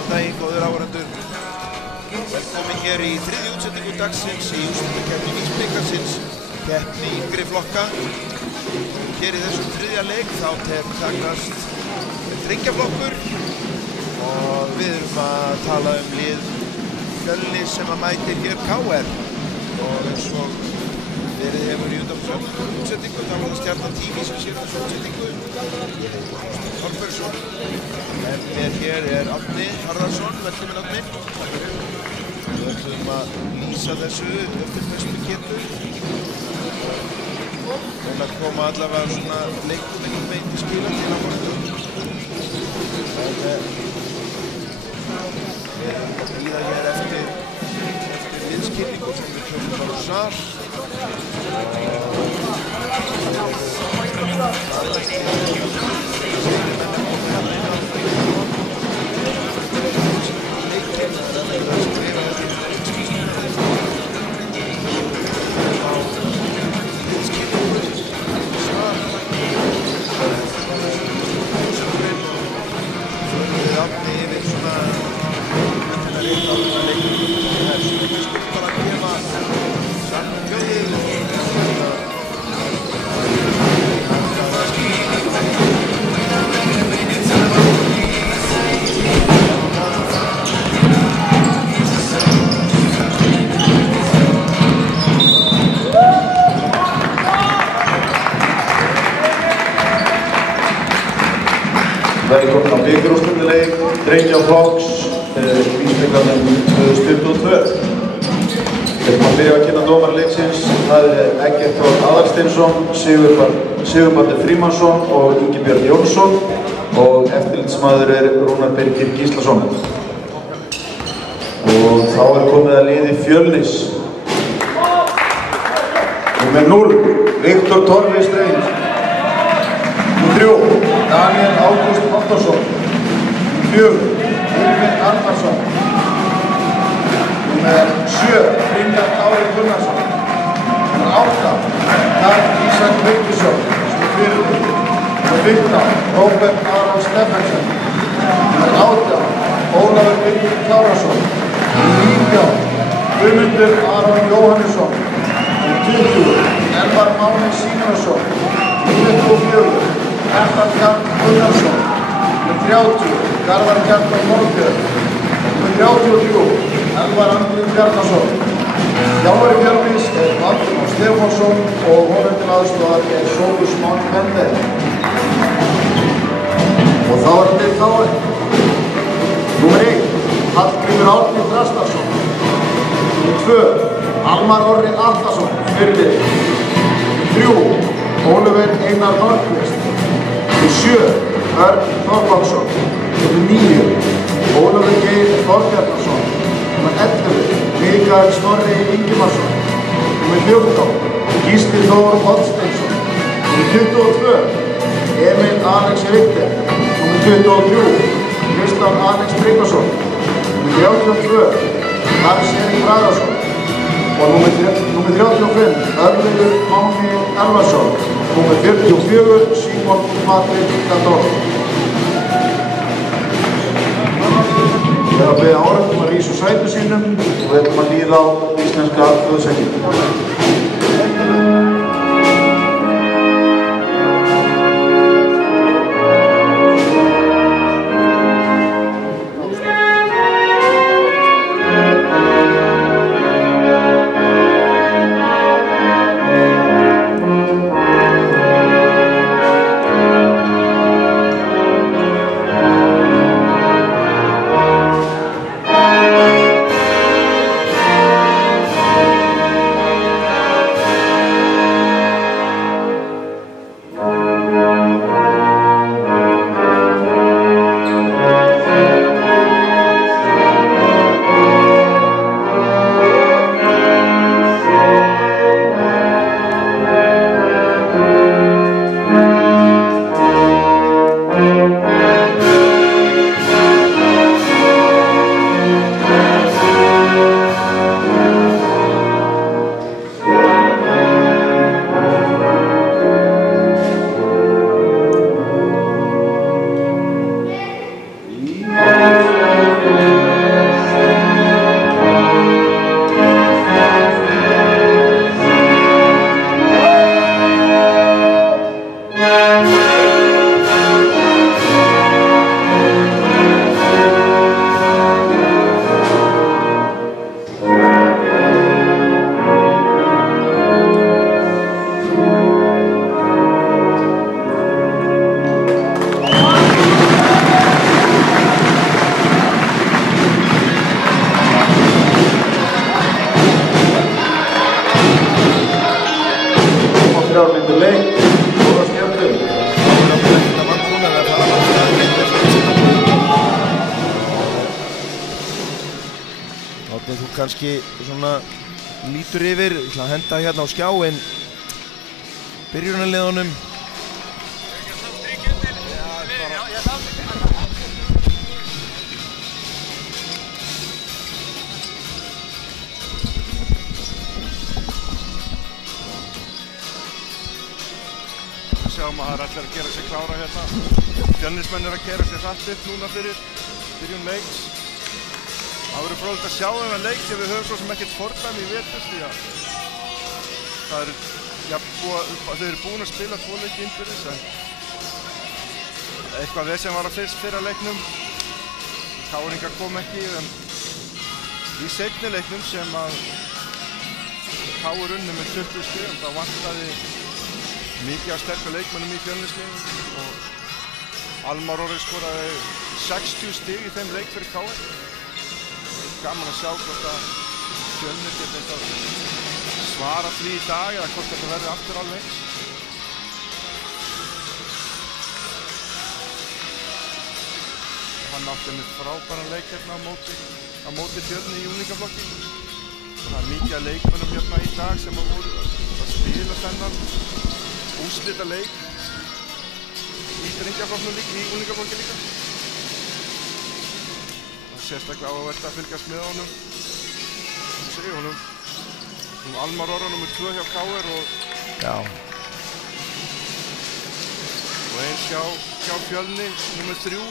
Góðan daginn, góðir áhorfendur. Velkomin hér í þriðju útsendingu dagsins í úrslitakeppni Vísbikarsins, keppni yngri flokka. Hér í þessum þriðja leik þá takast drengjaflokkur og við erum að tala lið Fjölnis sem að mætir hér KR. Og eins og verið hefur í undanfarandi útsendingu, þá var það Stjarnan TV sem sér þessu útsendingu. Ég heiti Þorsteinn Þorbergsson. En með hér Árni Harðarson, velkomin Árni. Við ætlum að lýsa þessu eftir bestu getu. En að koma allavega svona leikum einhvern veginn til spila til að morgun. Við erum að bíða hér eftir liðskynningu sem við kemum bara úr sal. Velkomin á bikarúrslitaleik drengjaflokks Vísbikarsins 2022. Við ætlum að byrja að kynna dómara leiksins. Það Eggert Þór Aðalsteinsson, Sigurbaldur Frímannsson og Ingibjörn Jónsson og eftirlitsmaður Rúnar Birgir Gíslason. Og þá komið að liði Fjölnis. Númer 0, Viktor Torfi Streng. Númer 3, Daniel Ágúst Halldórsson. Númer 4, Ulfinn Arnarsson. Númer 7, Brynjar Kári Gunnarsson. Númer 8, Karl Ísak Vigdísson, fyrirliði. Númer 15, Róbert Aron Steffensen. Númer 18, Ólafur Birgir Kárason. Númer 19, Guðmundur Aron Jóhannesson. Númer 20, Elvar Máni Sínarsson. Númer 24, Hertan Karl Gunnarsson. Númer 30, Garðar Kjartan Norðbjörn. Númer 33, Elvar Andri Bjarnason. Þjálfari Fjölnis Valdimar Stefánsson og honum til aðstoðar Sófus Máni Bender. Og þá þetta KR. Númer 1, Hallgrímur Árni Þrastarsson. Númer 2, Almar Orri Atlason, fyrirliði. Númer 3, Ólafur Einar Norðqvist. Númer 7, Örn Þorvaldsson. Númer 9, Ólafur Geir Þorbjarnason. Númer 11, Mikael Snorri Ingimarsson. Númer 14, Gísli Þór Oddsteinsson. Númer 22, Emil Alex Richter. Númer 23, Kristján Alex Tryggvason. Númer 32, Lars Erik Bragason. Og númer 35, Örlygur Máni Elvarsson. Númer 44, Símon Patrik Gadol. Við erum að biðja áhorfendur að rísa úr sætum sínum og við ætlum að hlýða á íslenska þjóðsönginn. kannski svona lítur yfir, ég ætla að henda hérna á skjáinn byrjunarliðunum. Sjáum að það er allir að gera sig klára hérna. Fjölnismenn að gera sig hratt upp núna fyrir byrjun leiks. Það verður fróðilegt að sjá þennan leik sem við höfum svo sem ekkert fordæmi í vetur því að það er, já, þau eru búin að spila 2 leiki innbyrðis en eitthvað vesen var að fyrra leiknum. Káringar kom ekki en í seinni leiknum sem að Káur unnu með 20 stig þá vantaði mikið af sterku leikmönnum í Fjölnisliðinu og Almar Orri skoraði 60 stig í þeim leik fyrir Káur. Gaman að sjá hvort að Fjölnir geti eitthvað svara því í dag eða hvort þetta verði aftur alveg eins. Hann átti með frábæran leik hérna á móti Fjölni í unglingaflokki. Það er mikið af leikmönnum hérna í dag sem voru að spila þennan úrslita leik í drengjaflokknum líka, í unglingaflokki líka. Sérstaklega áhugavert að fylgjast með honum. Honum Almar Orra nr. 2 hjá KR og eins hjá Fjölni nr. 3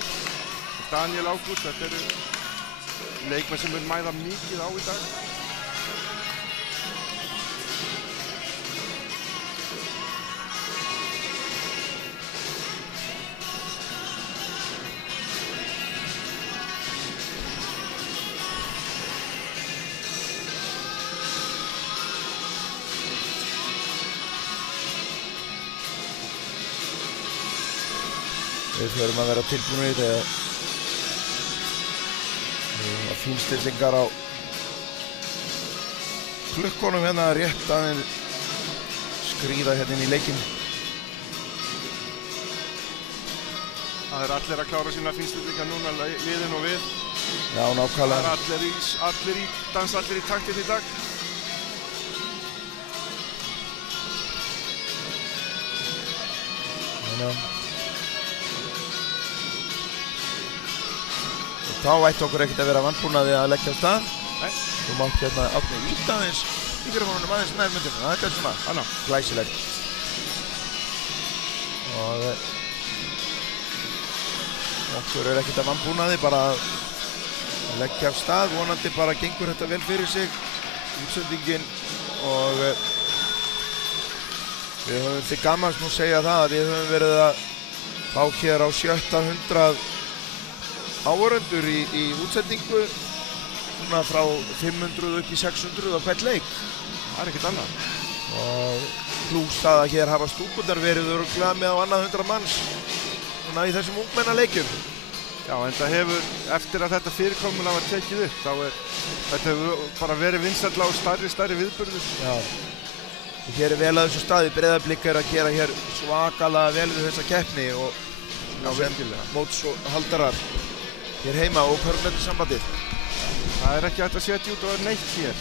Daniel Ágúst. Þetta eru leikmenn sem mun mæða mikið á í dag. Við förum að vera tilbúinir þegar fínstillingar á klukkonum hérna rétt aðeins skríða hérna inn í leikinn. Það er allir að klára sína fínstillingar núna, liðin og við. Já, nákvæmlega. Það er dansa allir í taktinn í dag. Þá ætti okkur ekkert að vera vanbúnaði að leggja af stað. Nei. Þú mátt hérna Árni íta aðeins mikrofónunum aðeins nær myndinu. Það er kannski svona glæsilegt. Og okkur er ekkert að vanbúnaði, bara að leggja af stað. Vonandi bara gengur þetta vel fyrir sig, útsendingin. Og við höfum til gamans nú segja það að við höfum verið að fá hér á 700 áhorfendur í útsendingu svona frá 500 upp í 600 á hvern leik. Það er ekkert annað. Og plús það að hér hafa stúkundar verið örugglega með á annað 100 manns svona í þessum ungmennaleikjum. Já, en það hefur, eftir að þetta fyrirkomulag var tekið upp, þetta hefur bara verið vinsælla og stærri viðburður. Já. Og hér er vel að þessu staði, Breiðablik er að gera hér svakalega vel við þessa keppni og mótshaldarar hér heima og Körfuboltasambandið. Það er ekki hægt að setja út og er neitt hér.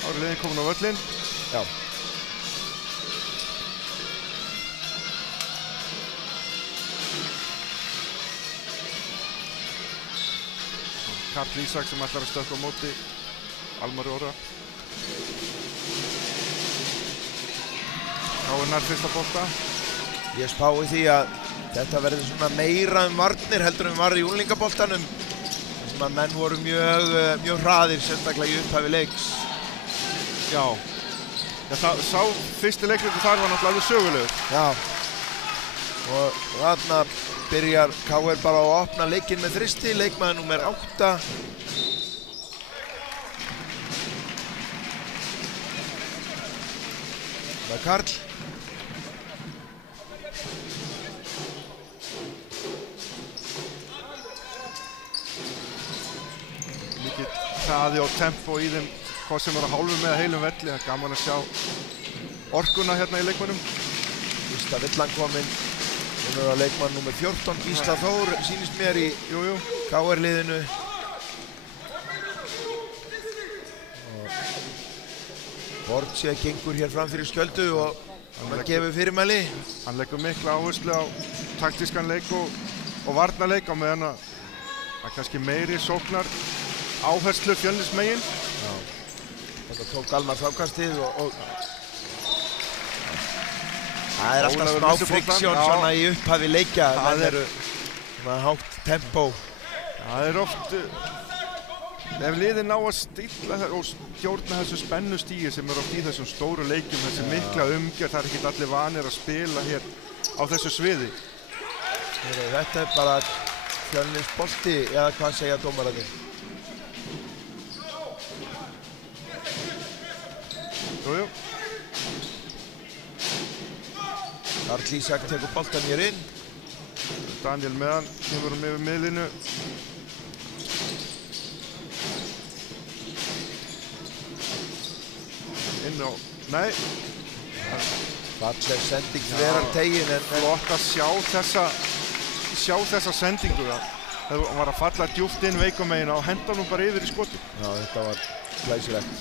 Þá er liðin komin á völlinn. Já. Karl Ísak sem ætlar að stökkva á móti Almari Orra. Þá er nær fyrsta bolta. Ég spái því að þetta verður svona meira varnir heldur var í unglingaboltanum. Þar sem að menn voru mjög hraðir, sérstaklega í upphafi leiks. Já. Sá fyrsti leiklutur þar var náttúrulega alveg sögulegur. Já. Og þarna byrjar KR bara að opna leikinn með þristi, leikmaður númer 8. Það er Karl. Mikið hraði og tempo í þeim, hvað sem er á hálfum eða heilum velli. Það er gaman að sjá orkuna hérna í leikmönnum. Fyrsta villan kominn. Hún er að leikmann númer 14, Gísla Þór, sýnist mér í... Jú. KR-liðinu. Bortsja gengur hér fram fyrir skjöldu og hann gefur fyrirmæli. Hann leggur mikla áherslu á taktískan leik og varnarleik á meðan að kannski meiri sóknar áherslu Fjölnismegin. Já. Þetta tók Almar frákastið og það alltaf smá friksjón svona í upphafi leikja. Það eru svona hátt tempó. Það oft, ef liðin ná að stilla og stjórna þessu spennustígi sem oft í þessum stóru leikjum, þessi mikla umgjörð, það ekki allir vanir að spila hér á þessu sviði. Þetta bara Fjölnisbolti, eða hvað segja dómararnir? Jújú. Karl Ísak tekur boltan hér inn. Daniel meðan, kemur yfir miðlinu. Inn á, nei. Falleg sending þverar tegin en flott að sjá þessa sendingu. Það var að falla djúpt inn veikumegin og henda honum bara yfir í skoti. Já, þetta var glæsilegt.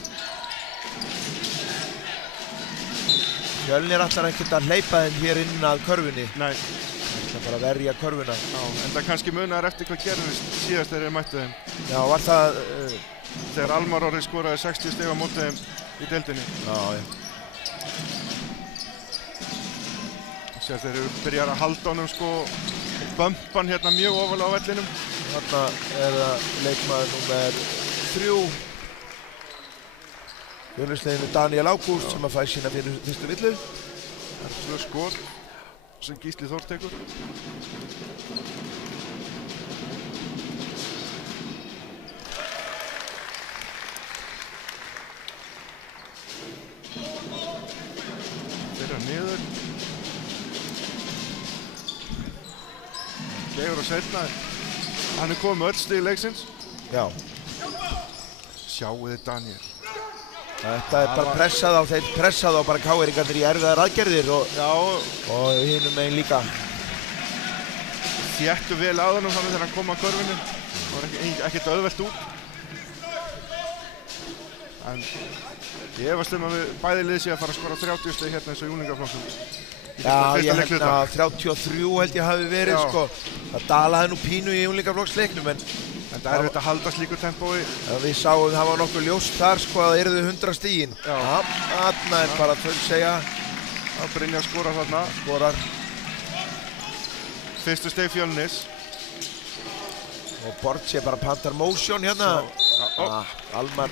Fjölnir ætlar ekkert að hleypa þeim hér inn að körfunni. Nei. Það ætlar bara að verja körfuna. Já, en það kannski munar eftir hvað gerðist síðast þegar þeir mættu þeim. Já, var það... þegar Almar Orri skoraði 60 stig á móti þeim í deildinni. Já, já. Sér þeir eru byrjar að halda honum sko bumpan hérna mjög ofalega á vellinum. Þarna það leikmaður númer 3. Fjölnisliðinu Daniel Ágúst sem að fæ sína fyrir fyrstu villu. Það eru 2 skot sem Gísli Þór tekur. Þeirra niður. Gegur og seinna. Hann komið með öll stig leiksins. Já. Sjáu þið Daniel. Þetta bara pressað á þeir, pressað á bara KR-ingarnir í erfiðar aðgerðir og hinum megin líka. Þéttu vel að honum þannig þegar hann kom að körfinu. Það var ekkert auðvelt út. En ég efast að við bæði lið sé að fara að skora 30 stig hérna eins og Júlingaflokkum. Já, ég held að 33 held ég hafi verið sko. Það dalaði nú pínu í Júlingaflokksleiknum en það er auðvitað að halda slíku tempói. Við sáum það var nokkuð ljóst þar sko að það yrðu 100 stigin. Þarna bara þau segja. Það Brynjar skorar þarna. Skorar. Fyrstu stig Fjölnis. Og Bortsja bara pantar motion hérna. Almar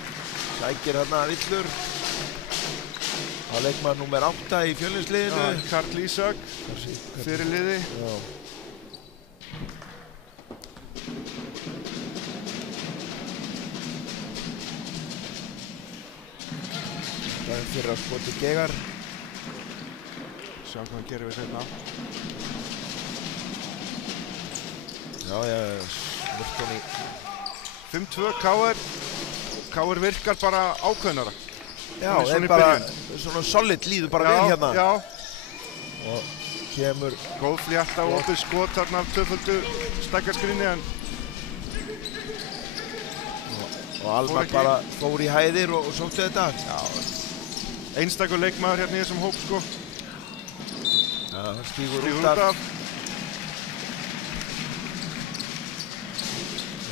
sækir hérna villur. Á leikmaður númer 8 í Fjölnisliðinu. Karl Ísak fyrir liði. Það er fyrir að skoti Gegar. Sjá hvað hann gerir við seinna. Já, smurtan í 5-2 KR. KR virkar bara ákveðnara. Já, þeir bara svona solid líður bara vel hérna. Já. Og kemur góð flétta og opið skot þarna af tvöföldu stakkarskrinni en og Almar bara fór í hæðir og sóttu þetta. Já. Einstakur leikmaður hérna í þessum hóp sko. Já, hann stígur út af.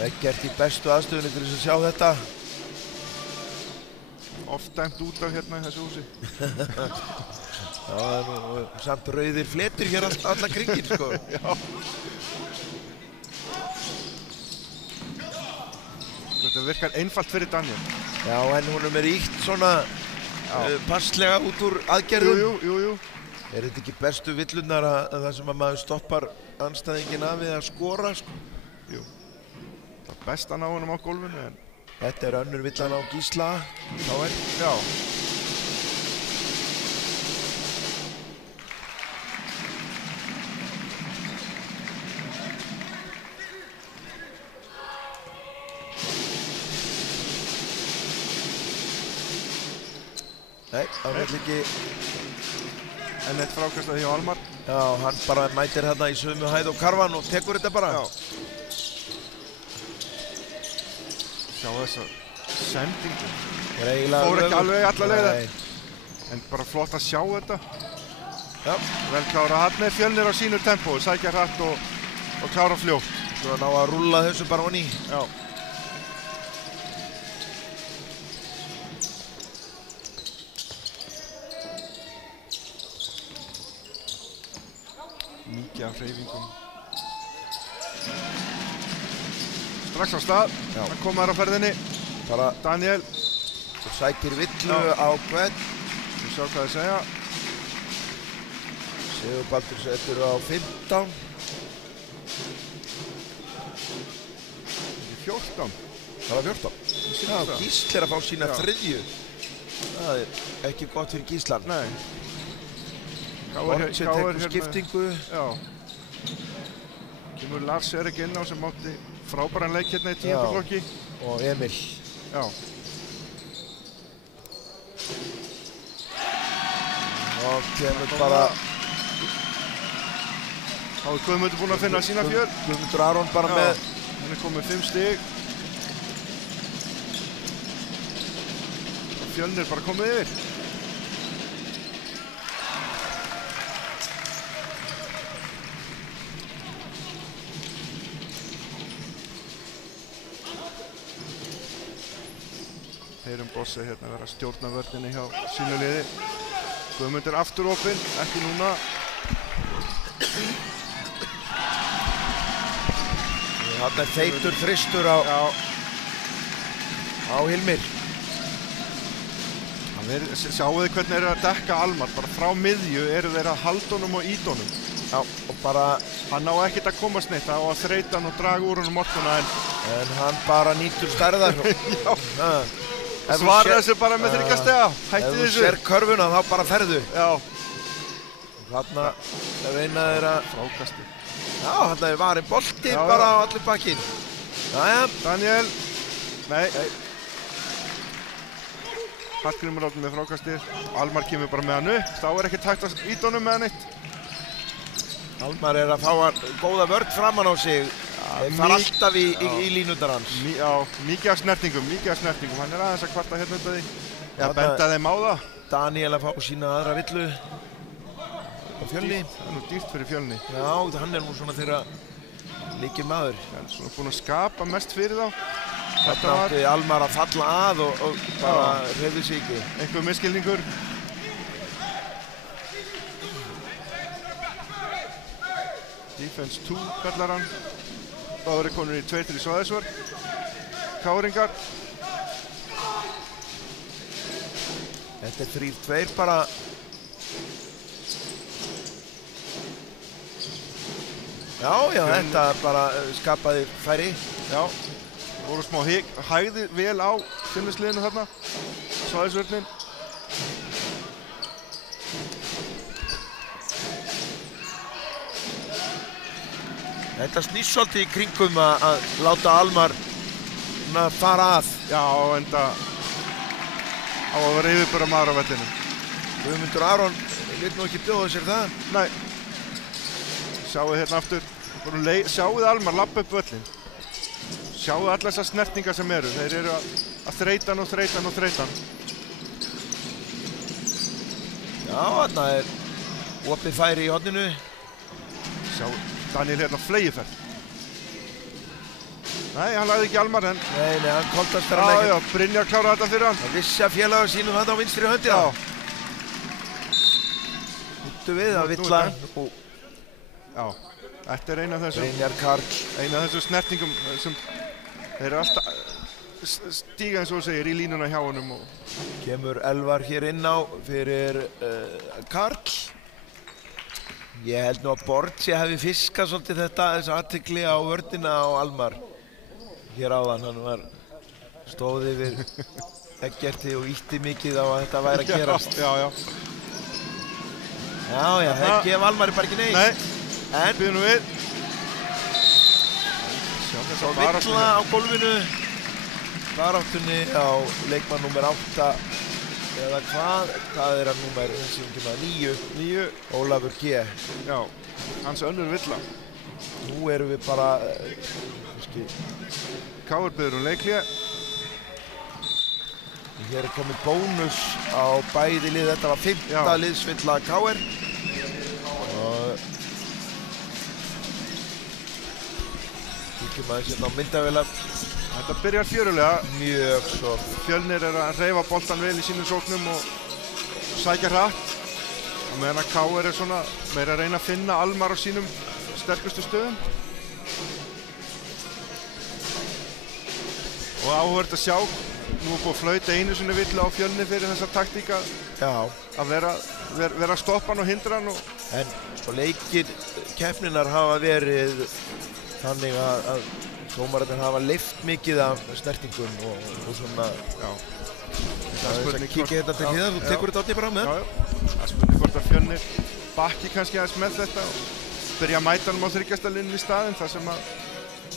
Ekkert í bestu aðstöðunni til þess að sjá þetta. Oft dæmt út af hérna í þessu húsi. Já, það er nú samt rauðir fletur hér alla kringin sko. Já. Þetta virkar einfalt fyrir Daniel. Já, en honum ítt svona passlega út úr aðgerðum. Jú. Er þetta ekki bestu villunar að það sem að maður stoppar andstæðingin af við að skora sko? Jú. Það er best að ná honum á gólfinu en þetta er önnur villan á Gísla. Já. Nei, það vill ekki. En eitt frákastað hjá Almar. Já, hann bara mætir hérna í sömu hæð og karvan og tekur þetta bara. Já. Sjá þessa sendingu. Fór ekki alveg alla leið. Nei. En bara flott að sjá þetta. Já. Vel klára. Hann er Fjölnir á sínu tempói, sækja hratt og klára fljótt. Svo ná að rúlla þessu bara honni. Já. Mikið af hreyfingum. Strax á stað. Hann kom þar á ferðinni. Bara Daniel. Og sækir villu á hvern. Þú sjá hvað þið segja. Sigurbaldur setur á 15. 14. Það var 14. Já, Gísl er að fá sína þriðju. Það er ekki gott fyrir Gíslan. Nei. Bortsér tekur skiptingu. Já. Kemur Lars Erik inn á sem átti frábæran leik hérna í 10. flokki. Og Emil. Já. Og kemur bara... Þá er Guðmundur búinn að finna sína fjöl. Guðmundur Aron bara með... Hann er komið 5 stig. Og Fjölnir bara komið yfir. Heyrum Bossi hérna vera að stjórna vörninni hjá sínu liði. Guðmundur aftur opinn, ekki núna. Þarna er feitur þristur á Hilmir. Sjáu þið hvernig þeir eru að dekka Almar, bara frá miðju eru þeir að halda honum og ít honum. Já, og bara... Hann á ekkert að komast neitt, á að þreyta hann og draga úr honum orkuna en hann bara nýtur stærðar. Já. Svara þessu bara með 3 stiga, hætti þessu. Ef þú sér körfuna þá bara ferðu. Já. Þarna reyna þeir að... Frákasti. Já, þarna er varinn bolti bara á allir bakkinn. Jæja. Daniel. Nei. Hallgrímur áttum með frákasti. Almar kemur bara með hann upp. Þá er ekkert hægt að íta honum með hann eitt. Almar er að fá góða vörn framan á sig. Þeir fara alltaf í línundar hans. Já, mikið af snertingum. Hann er aðeins að kvarta hérna undan því. Já, benda þeim á það. Daniel að fá sína aðra villu á Fjölni. Það er nú dýrt fyrir Fjölni. Já, hann er nú svona þeirra líkir maður. Hann er svona búinn að skapa mest fyrir þá. Þetta átti Almar að falla að og bara hreyfði sig ekki. Einhver misskilningur. Defense 2 kallar hann. Báður er konur í 2-3 svæðisvörn. Káringar. Þetta er 3-2 bara. Já, þetta bara skapaði færi. Já, voru smá hægði vel á Fjölnisliðinu þarna. Svæðisvörnin. Þetta snýst svolítið í kringum að láta Almar fara að. Já, enda á að vera yfirbara maður á vellinum. Guðmundur Aron vil nú ekki bjóða sér það. Nei. Sjáuð hérna aftur. Sjáuð Almar lappa upp völlin. Sjáuð allar þessar snertingar sem eru. Þeir eru að þreyta hann og þreyta hann og þreyta hann. Já, þarna er opið færi í horninu. Sjáuð Daniel hérna flegiferð. Nei, hann lagði ekki Almar en... Nei, hann kontast þar hann ekkert. Já, Brynjar kláraði þetta fyrir hann. Það vissi að félagar sínum þetta á vinstri höndi. Já. Húttu við að villa. Já, þetta er eina af þessum... Brynjar Karl. Eina af þessum snertingum sem... Þeir eru alltaf stíga eins og þú segir í línuna hjá honum og... Kemur Elvar hér inn á fyrir Karl. Ég held nú að Borgi hafi fiskað svolítið þessa athygli á vörnina á Almar. Hér áðan, hann var stóð yfir Eggerti og ýtti mikið á að þetta væri að gerast. Já. Já, þeir gefa Almari bara ekki neitt. Nei, en byrjum nú við. Svo villa á gólfinu. Baráttunni á leikmann númer 8. Eða hvað er hann númer, þessi 9, Ólafur G. Já, hans önnur villa. Nú erum við bara, Káur biður leiklíða. Hér komið bónus á bæði lið, þetta var 5. liðsvilla KR. Og kíkjum aðeins hérna á myndavélar. Þetta byrjar fjörulega. Mjög svo. Fjölnir að hreyfa boltan vel í sínum sóknum og sækja hratt. Og meðan að KR svona meira að reyna að finna Almar á sínum sterkustu stöðum. Og áhugavert að sjá, nú búið að flauta einu sinni villu á Fjölnir fyrir þessa taktíka. Já. Að vera að stoppa hann og hindra hann. En sko leikir keppninnar hafa verið þannig að dómararnir hafa leyft mikið af snertingum og svona. Já. Það er þess að kíkja hérna til hliðar, þú tekur þetta átti bara með. Já. Það er spurning hvort að Fjölnir bakki kannski aðeins með þetta og byrja að mæta hann á þryggjastalínunni í staðinn þar sem að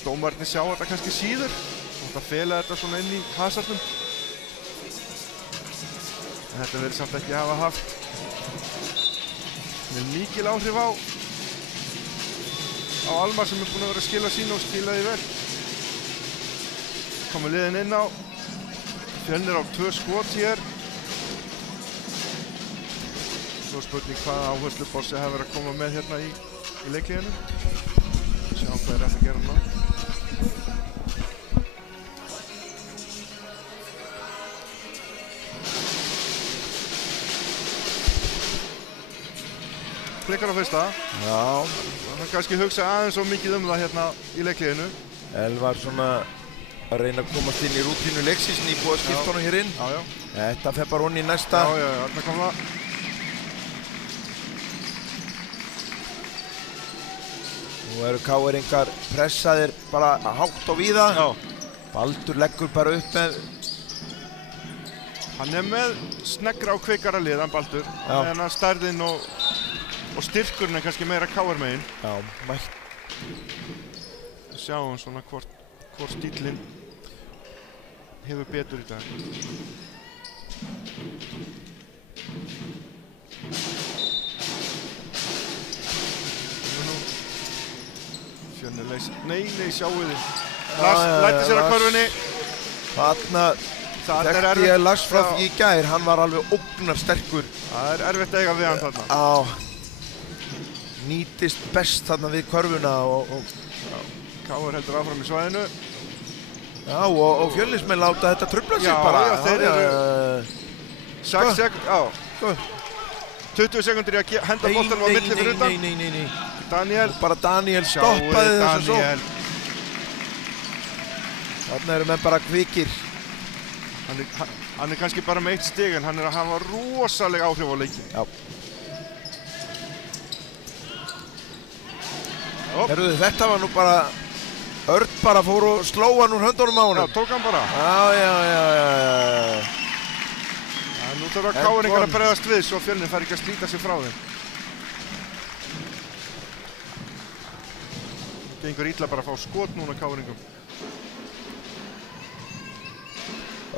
dómararnir sjá þetta kannski síður. Það fela þetta svona inn í hasarnum. En þetta verður samt ekki hafa haft með mikil áhrif á Almar sem er búinn að vera að skila sínu og skila því vel. Komur liðin inn á. Fjölnir á 2 skot hér. Svo spurning hvaða áherslubossi hefur verið að koma með hérna í leikliðinu. Sjá hvað er að gera núna. Klikkar á fyrsta. Já. Hann kannski hugsa aðeins of mikið það hérna í leikliðinu. Elvar svona að reyna að komast inn í rútínu leiksins, nýbúið að skipta honum hér inn. Já, já. Þetta fer bara honni í næsta. Já, já, þarna kom það. Nú eru KR-ingar pressaðir bara hátt og víða. Já. Baldur leggur bara upp með. Hann er með sneggra og kvikara lið, hann Baldur. En að stærðin og styrkurinn er kannski meira KR megin. Já, mætt. Sjáum svona hvort stílinn hefur betur í dag. Fjölnir leys. Nei, sjáu þið. Lars lætti sér að körfunni. Þarna þekkti ég Lars frá því í gær, hann var alveg ógnarsterkur. Það er erfitt að eiga við hann þarna. Já. Nýtist best þarna við körfuna og KR heldur áfram í svæðinu. Já, og Fjölnismenn láta þetta trufla sig bara. Já, þeir eru 6 sekúndur, já. 20 sekundur í að henda boltanum á milli fyrir utan. Nei. Daniel. Bara Daniel stoppaði þessu svo. Þarna eru menn bara kvikir. Hann er kannski bara með 1 stig en hann er að hafa rosaleg áhrif á leikin. Já. Herruðu, þetta var nú bara, Örn bara fór og sló hann úr höndunum á honum. Já, tók hann bara. Já. Nú þarf að KR-ingar að bregðast við svo Fjölnir fær ekki að slíta sig frá þeim. Gengur illa bara að fá skot núna KR-ingum.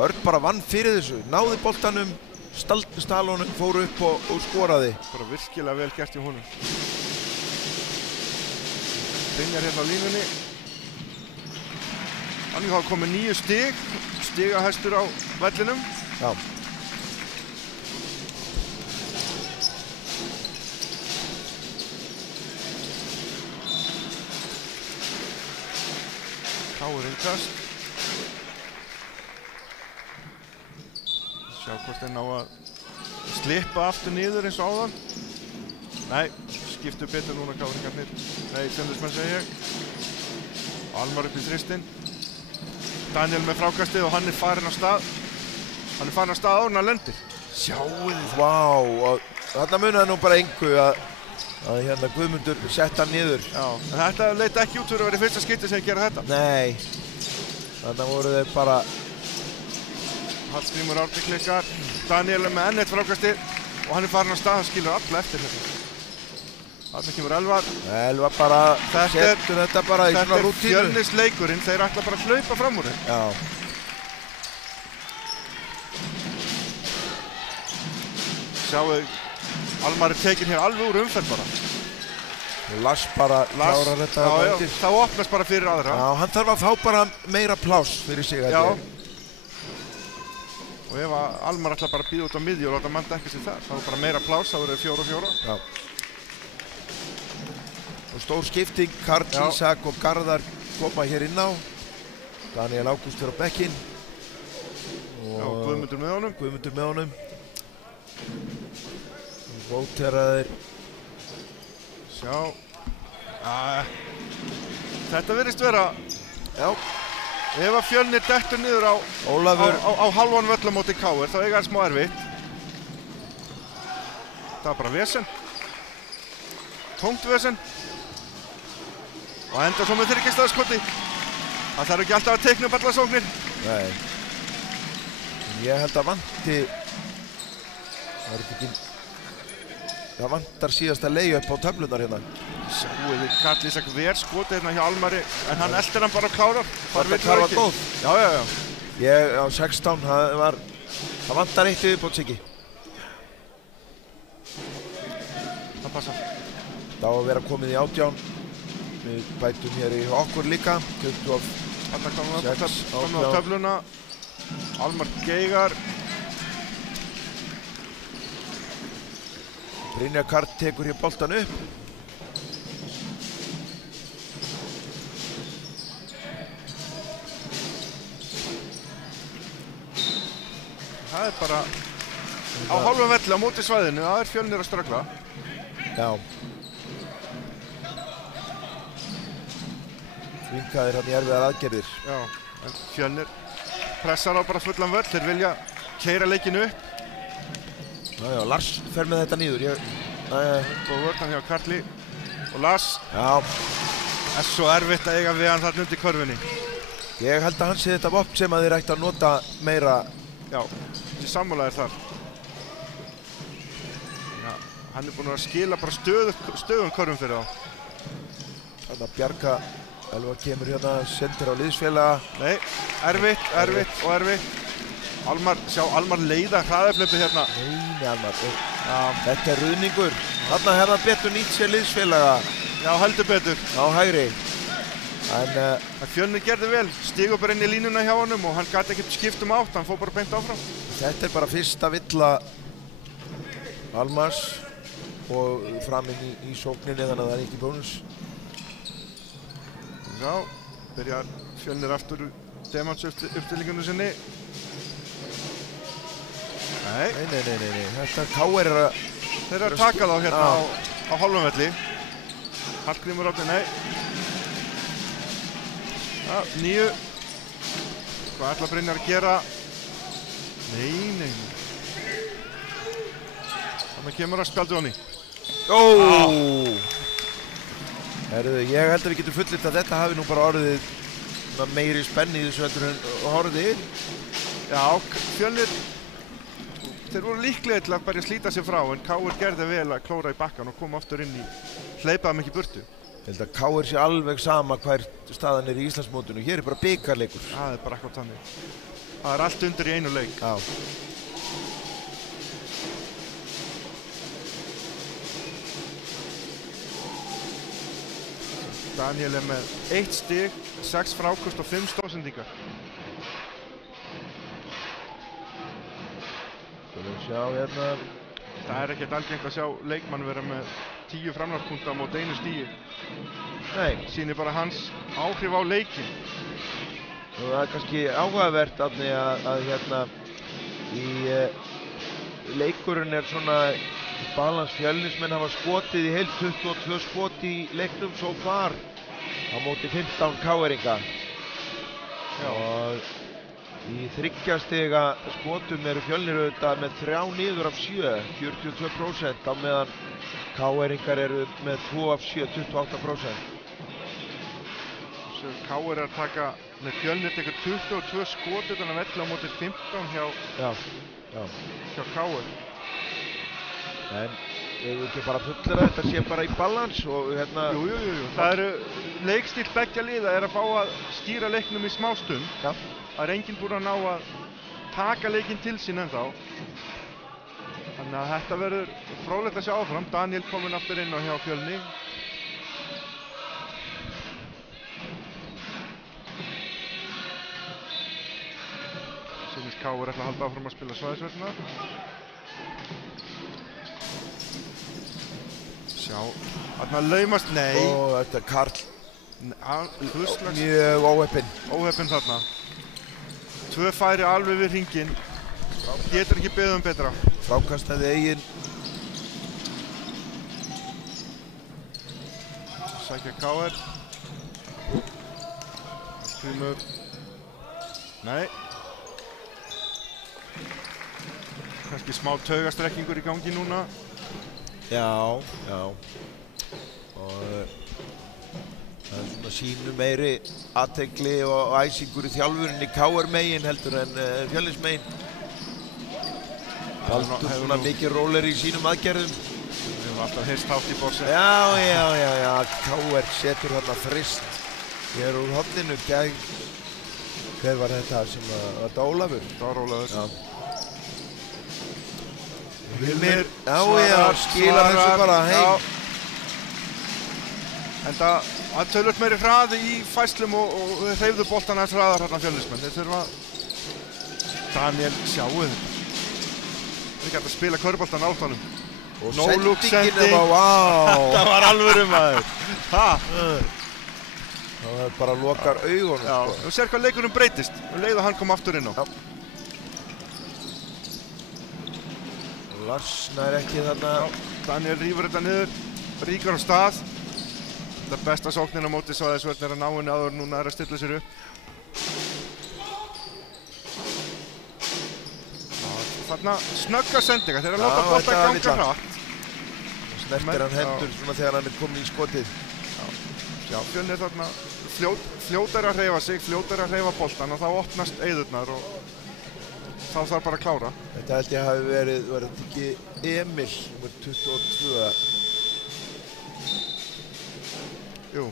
Örn bara vann fyrir þessu, náði boltanum, stal honum, fór upp og skoraði. Bara virkilega vel gert í honum. Brynjar hérna á línunni. Hann hafa komið 9 stig, stigahæstur á vellinum. Já. KR-innkast. Sjá hvort þeir ná að slippa aftur niður eins og áðan. Nei, skiptu betur núna KR-ingarnir. Nei, Fjölnismenn segi ég. Almar upp í þristinn. Daniel með frákastið og hann er farinn á stað. Hann er farinn á stað áður en hann lendir. Sjáu þið. Vá, og þarna munaði nú bara engu að hérna Guðmundur setta hann niður. Já, en þetta leit ekki út fyrir að vera í fyrsta skipti sem gera þetta. Nei, þarna voru þeir bara. Hallgrímur Árni klikkar. Daniel er með enn eitt frákastið og hann er farinn á stað, hann skilur alla eftir þetta. Þarna kemur Elvar. Elvar bara setur þetta bara í svona rútínu. Þetta er Fjölnisleikurinn, þeir ætla bara að hlaupa fram úr þeim. Já. Sjáu, Almar er tekinn hér alveg úr umferð bara. Lars bara klárar þetta. Já, þá opnast bara fyrir aðra. Já, hann þarf að fá bara meira pláss fyrir sig. Já. Og ef Almar ætlar bara að bíða út á miðju og láta mann dekka sig þar, þá er bara meira pláss, þá verður 4-4. Já. Og stór skipting, Karl Ísak og Garðar koma hér inn á. Daniel Ágúst er á bekkinn. Já, Guðmundur með honum. Guðmundur með honum. Róteraðir. Sjá. Þetta virðist vera. Já. Ef að Fjölnir dettur niður á halvan völl á móti KR, þá eiga það smá erfitt. Það er bara vesen. Tómt vesen. Og enda svo með þriggjastaðarskoti. Það þarf ekki alltaf að teikna upp alla sóknir. Nei. Ég held að vanti. Það vantar síðasta leiðu upp á töflunar hérna. Sjáuði Karl Ísak ver skotið hérna hjá Almari, en hann eldir hann bara og klárar. Þetta var góð. Já. Ég á 16, það vantar eitt viðbót, Siggi. Það passar. Það á að vera komið í 18. Við bætum hér í okkur líka. 26. Þetta komum á töfluna. Almar geigar. Brynjar Karl tekur hér boltan upp. Það er bara á hálfum velli á móti svæðinu, það er Fjölnir að ströggla. Já. Þvingaðir hann í erfiðar aðgerðir. Já, en Fjölnir pressar á bara fullan völl, þeir vilja keyra leikinu upp. Já, Lars fer með þetta niður. Og vörðan hjá Karli og Lars. Já. Það er svo erfitt að eiga við hann þarna undir körfunni. Ég held að hann sé þetta vopn sem að þeir ætti að nota meira. Já, þessi sammála þar. Já, hann er búinn að skila bara stöðum körfum fyrir þá. Þannig að Bjarka Elvar kemur hérna, sendir á liðsfélaga. Nei, erfitt. Almar leiða hraðaflöpu hérna. Nei, Almar. Þetta er ruðningur. Þarna hefði hann betur nýtt sér liðsfélaga. Já, heldur betur. Á hægri. En Fjölnir gerði vel, stígu bara inn í línuna hjá honum og hann gæti ekkert skipt um átt, hann fór bara beint áfram. Þetta er bara fyrsta villa Almars og framinn í sókninni, þannig að það er ekki bónus. Já, byrjar Fjölnir aftur demans uppstillingunni sinni. Nei. Þetta KR er að... Þeir eru að taka þá hérna á hálfum velli. Hallgrímur Árni, nei. Já, 9. Hvað ætla Brynjar að gera? Nei. Þannig kemur að spjaldu honni. Herðu, ég held að við getum fullyrt að þetta hafi nú bara orðið meiri spenni í þessu heldur en horfið. Já, Fjölnir, þeir voru líklega til að bara slíta sig frá, en KR gerði vel að klóra í bakkan og koma aftur inn í, hleypaði mikið burtu. Ég held að KR sé alveg sama hver staðan er í Íslandsmótinu. Hér er bara bikarleikur. Það er bara eitthvað þannig. Það er allt undir í einu leik. Já. Daniel er með 1 stig, 6 fráköst og 5 stóðsendingar. Skulum sjá hérna. Það er ekkert algengt að sjá leikmann vera með 10 framlagspunkta á móti 1 stigi. Nei. Sýnir bara hans áhrif á leikinn. Og það er kannski áhugavert að hérna leikurinn er svona balans. Fjölnismenn hafa skotið í heild 22 skot í leiknum svo far á móti 15 KR-inga. Og í 3 stiga skotum eru Fjölnir auðvitað með 3 niður af 7, 42%, á meðan KR-ingar eru með 2 af 7, 28%. KR er að taka með Fjölnir tekur 22 skot utan að velli á móti 15 hjá KR. En við ekki bara fullir að þetta sé bara í balans og hérna... Jú. Það eru leikstíl beggja liða er að fá að stýra leiknum í smá stund. Já. Það er enginn búinn að ná að taka leikinn til sín ennþá. Þannig að þetta verður fróðlegt að sjá áfram. Daniel kominn aftur inn á hjá Fjölni. Sýnist KR ætla að halda áfram að spila svæðisvörnina. Sjá, þarna laumast, nei. Og þetta er Karl. Mjög óheppinn. Óheppinn þarna. 2 færi alveg við hringinn. Getur ekki beðið betra. Frákastaði eigin. Sækja KR. Hallgrímur. Nei. Kannski smá taugastrekkingur í gangi núna. Já. Og það er svona sínu meiri athygli og æsingur í þjálfurinni KR megin heldur en Fjölnis megin. Baldur svona mikið róleri í sínum aðgerðum. Við höfum alltaf heyrst hátt í borsi. Já. KR setur þarna frist hér úr horninu. Hver var þetta sem var þetta Ólafur? Það var Ólafur. Já. Hilmir, skila þessu bara heim. En það tölvöld meiri hraði í fæslum og hreyfðu boltana eftir hraðar hérna Fjölnismenn. Þeir þurfa Daniel, sjáu þetta. Þeir gæti að spila körboltan á honum. Og sendingin var, Þetta var alvöru maður. Það bara lokar augunum. Já, þú sér hvað leikunum breytist. Leið að hann kom aftur inn á. Lars nær ekki þarna. Daniel rífur þetta niður, ríkar á stað. Þetta besta sóknin á móti svæðisvörn er að ná henni áður núna er að stilla sér upp. Þarna snögga sendinga, þeir eru að láta bolta ganga hratt. Snertir hann hendur svona þegar hann er komin í skotið. Já, Fjölnir þarna fljótari að hreyfa sig, fljótari að hreyfa boltan og þá opnast eyðurnar og þá þarf bara að klára. Þetta held ég hafi verið, var þetta ekki Emil, nr. 22? Jú,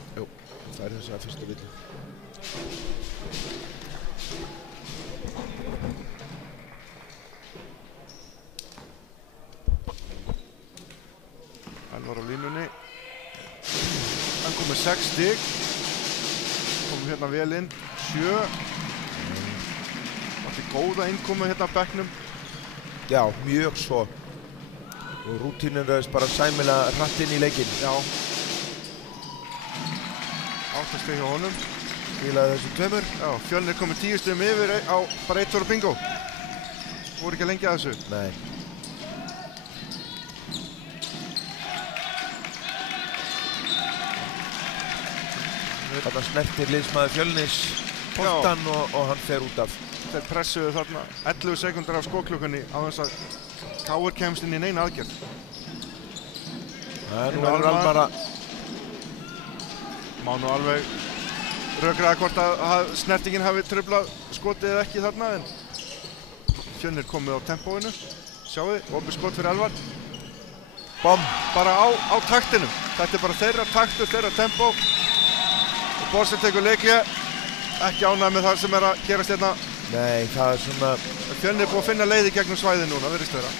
það er þess að fyrstu villu. Elvar á línunni. Hann kom með 6 stig. Komum hérna vel inn, 7. Góða innkomu hérna á bekknum. Já, mjög svo. Og rútínin rauðist bara sæmilega hratt inn í leikinn. Já. 8 stig hjá honum. Skilaði þessu 2. Já, Fjölnir komið 10 stigum yfir á bara 1 og bingo. Voru ekki lengi að þessu. Nei. Þarna snertir liðsmaður Fjölnis boltan og hann fer út af. Þeir pressuðu þarna 11 sekundar af skóklukkunni á þess að KR kemst inn í neina aðgerð. Nú verður Almar að... Má nú alveg rökraða hvort að snertingin hafi truflað skotið eða ekki þarna en Fjölnir komið á tempóinu. Sjáu þið, opið skot fyrir Elvar. Bom! Bara á taktinu. Þetta er bara þeirra taktur, þeirra tempó. Og Borsi tekur leikli. Ekki ánægð með það sem er að gerast hérna. Nei, það er svona... Fjölnir er búið að finna leiði gegnum svæði núna, virðist vera.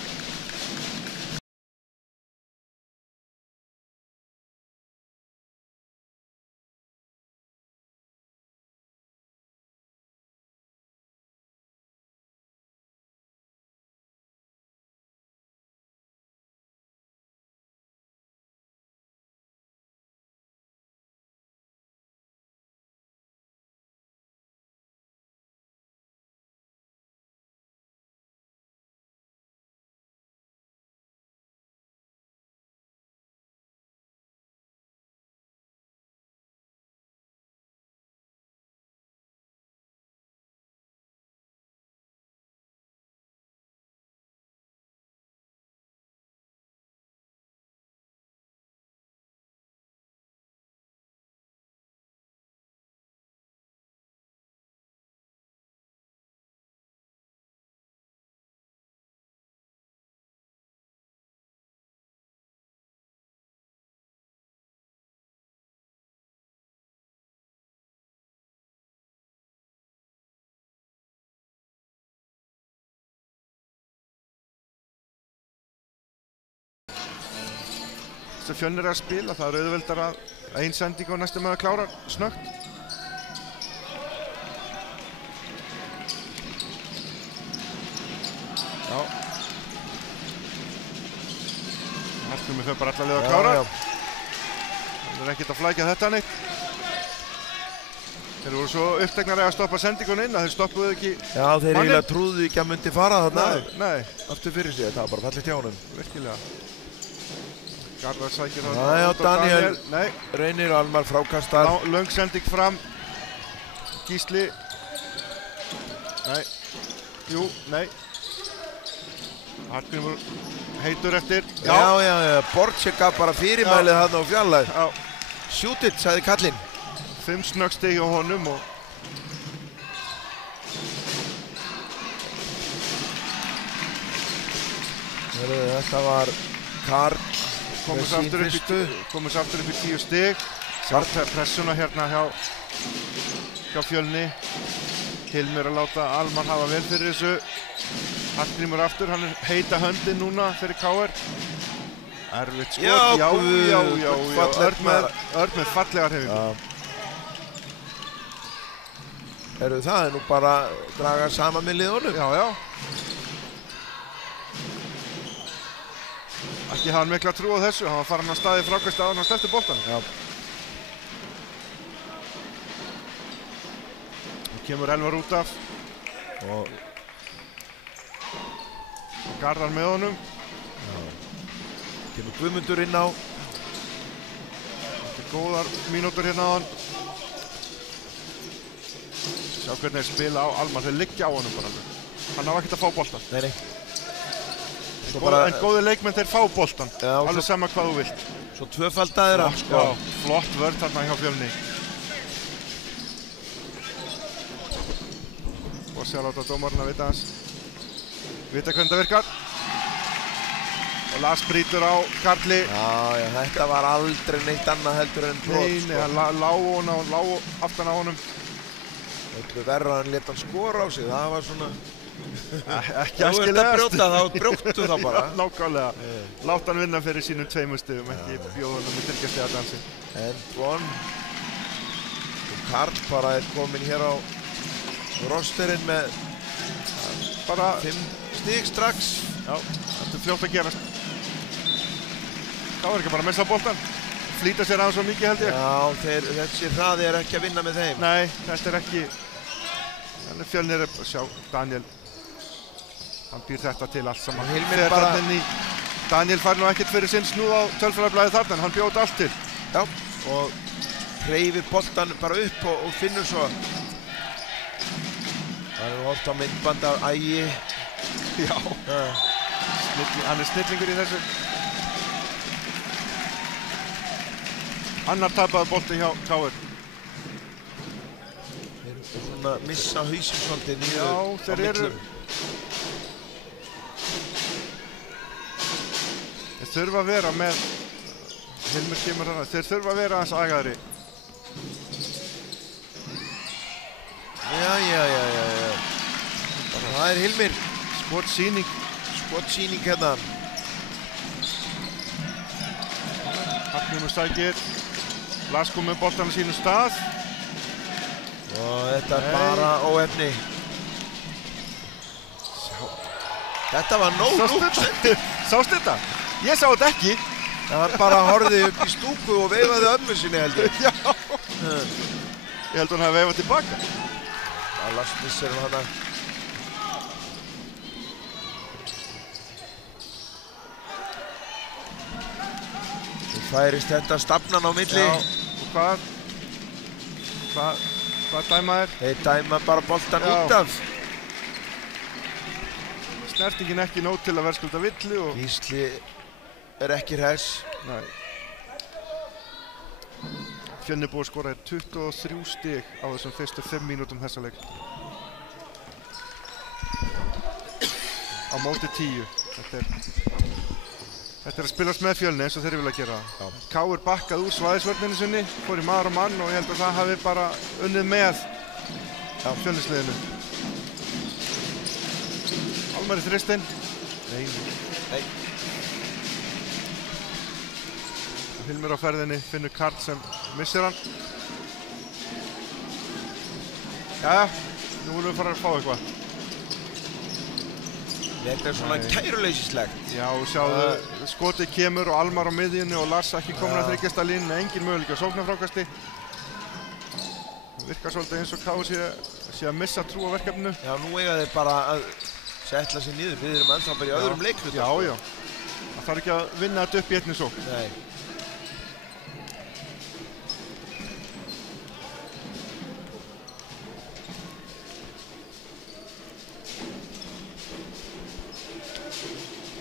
sem Fjölnir er að spila, það er auðveldar að ein sending og næstum að klára snöggt. Hallgrímur fer bara alla leið að klára. Það ekkert að flækja þetta neitt. Þeir voru svo uppteknar að stoppa sendingunni inn að þeir stoppuðu ekki manninn. Já, þeir eiginlega trúðu ekki að myndi fara þarna. Nei. Aftur fyrir sig, það var bara fallegt hjá honum. Virkilega. Garðar sækir það. Já, Daniel reynir Almar frákastar. Löng sending fram. Gísli. Nei. Jú, nei. Hallgrímur heitur eftir. Já. Bortsjö gaf bara fyrirmælið þarna á fjarlæð. Shoot it, sagði kallinn. 5 snögg stig á honum og þetta var Karl komast aftur upp í 10 stig. Sarta pressuna hérna hjá Fjölni. Hilmir að láta Almar hafa vel fyrir þessu. Hallgrímur aftur, hann heita höndin núna fyrir KR. Erfitt skot, já. Örn með fallegar hefingu. Það er nú bara að draga saman með liðunum. Já. Ekki hafði hann mikla trú á þessu, hann var farin að staði frákast áður en hann sleppti boltanum. Já. Nú kemur Elvar út af. Og Garðar með honum. Já. Kemur Guðmundur inn á. Þetta er góðar mínútur hérna á hann. Sjá hvernig þeir spila á Almar, þeir liggja á honum bara alveg. Hann á ekkert að fá boltan. Nei. En góði leikmenn þeir fá boltan, alveg sama hvað þú vilt. Svo tvöfaldaðir að sko. Flott vörn þarna hjá Fjölni. Og sér láta dómarinn að vita hvernig það virkar. Og Lars brýtur á Karli. Já, þetta var aldrei neitt annað heldur en brot. Nei, hann lá aftan á honum. Öllu verra hann lét hann skora á sig, það var svona... Ekki æskilegast. Þá brjóttu það bara. Nákvæmlega. Láta hann vinna fyrir sínum 2 stigum, ekki bjóða hann með þriggjastiga dansi. And one. Karl bara er kominn hér á rosterinn með bara 5 stig strax. Já, þetta er fljótt að gerast. Það var ekki bara að missa boltan. Flýta sér aðeins svo mikið held ég. Já, þessi hraði er ekki að vinna með þeim. Nei, þetta er ekki... Þannig Fjölnir er... Sjá, Daniel. Hann býr þetta til allt saman. Daniel fær nú ekkert fyrir sinn snúð á tölfræðarblaðið þarna, en hann bjóð allt til. Já, og hreyfir boltan bara upp og finnur svo. Það er hort á myndband af Ægi. Já. Hann er snillingur í þessu. Annar tapaði bolti hjá KR. Þeir eru svona að missa hausinn svolítið niður á millum. Þeir þurfa að vera með... Hilmir kemur hana. Þeir þurfa að vera aðeins agaðri. Já. Það er Hilmir. Skotsýning hérna. Hallgrímur sækir. Lars kom með boltan á sínum stað. Og þetta er bara óefni. Þetta var nóg. Sástu þetta? Ég sá þetta ekki. Það bara horfði upp í stúku og veifaði ömmu sinni heldur. Já. Ég held hún hafi veifað tilbaka. Lars missir hana. Svo færist þetta stafnan á milli. Já, og hvað dæma þeir? Þeir dæma bara boltan út af. Snertingin ekki nóg til að verðskulda villu og... Gísli er ekki hress. Nei. Fjölnir búið að skora 23 stig á þessum fyrstu 5 mínútum þessa leik. Á móti 10. Þetta er að spilast með Fjölni eins og þeir vilja gera. KR bakkað úr svæðisvörninu sinni, fór í maður og mann og ég held að það hafi bara unnið með Fjölnisliðinu. Almar í þristinn. Nei. Hilmir á ferðinni, finnur Karl sem missir hann. Jæja, nú erum við farið að fá eitthvað. Þetta er svona kæruleysislegt. Já, sjáðu, skotið kemur og Almar á miðjunni og Lars ekki komin að þryggjasta línu, engin möguleiki á sóknarfrákasti. Virkar svolítið eins og KR sé að missa trú á verkefninu. Já, nú eiga þeir bara að setla sig niður. Við erum ennþá bara í öðrum leikluta. Já, já. Það þarf ekki að vinna þetta upp í einni sókn. Nei.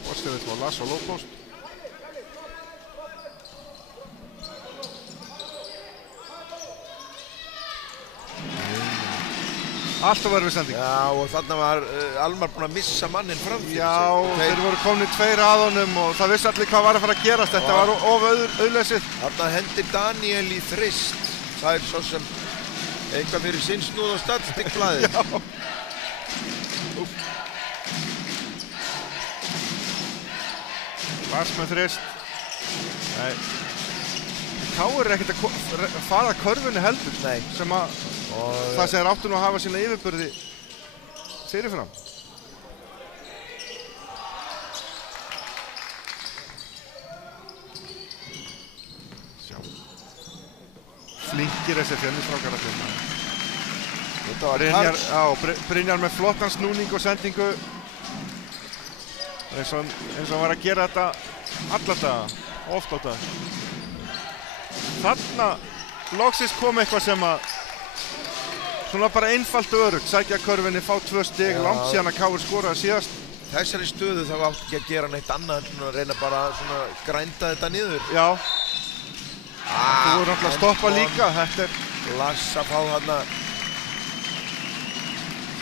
Borstöðið frá Lars á lóðpost. Alltaf verður við sending. Já, og þarna var Almar búinn að missa manninn fram fyrir sig. Já, þeir voru komin 2 að honum og það vissi allir hvað var að fara að gerast. Þetta var of auðleysið. Þarna hendir Daniel í þrist. Það er svo sem eitthvað fyrir sinn snúð og statistikblaðið. Já. Lars með þrist. Nei. KR er ekkert að fara að körfunni heldur. Nei. Sem að það sem áttu nú að hafa sína yfirburði fyrirfram. Sjá. Flinkir þessi fjölnistrákar allir. Brynjar með flottan snúning og sendingu. Eins og hann var að gera þetta alla daga, oft á dag. Þarna loksins kom eitthvað sem að svona bara einfalt og örugt, sækja körfunni, fá 2 stig, langt síðan að KR skoraði síðast. Þessari stöðu þá átti ekki að gera neitt annað en að reyna bara svona grænda þetta niður. Já. Þú voru náttúrulega að stoppa líka, þetta er Lars að fá þarna.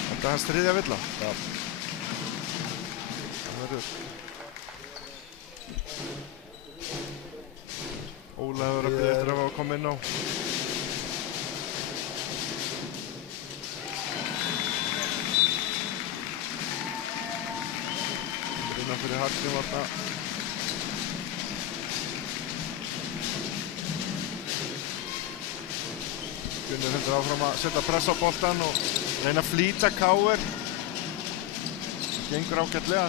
Þetta er hans 3. villa. Já. Það verður. Ólafur að byrja eftir að koma inn á. Innan fyrir Hallgrim þarna. Gunnur heldur áfram að setja press á boltann og reyna að flýta KR. Gengur ágætlega.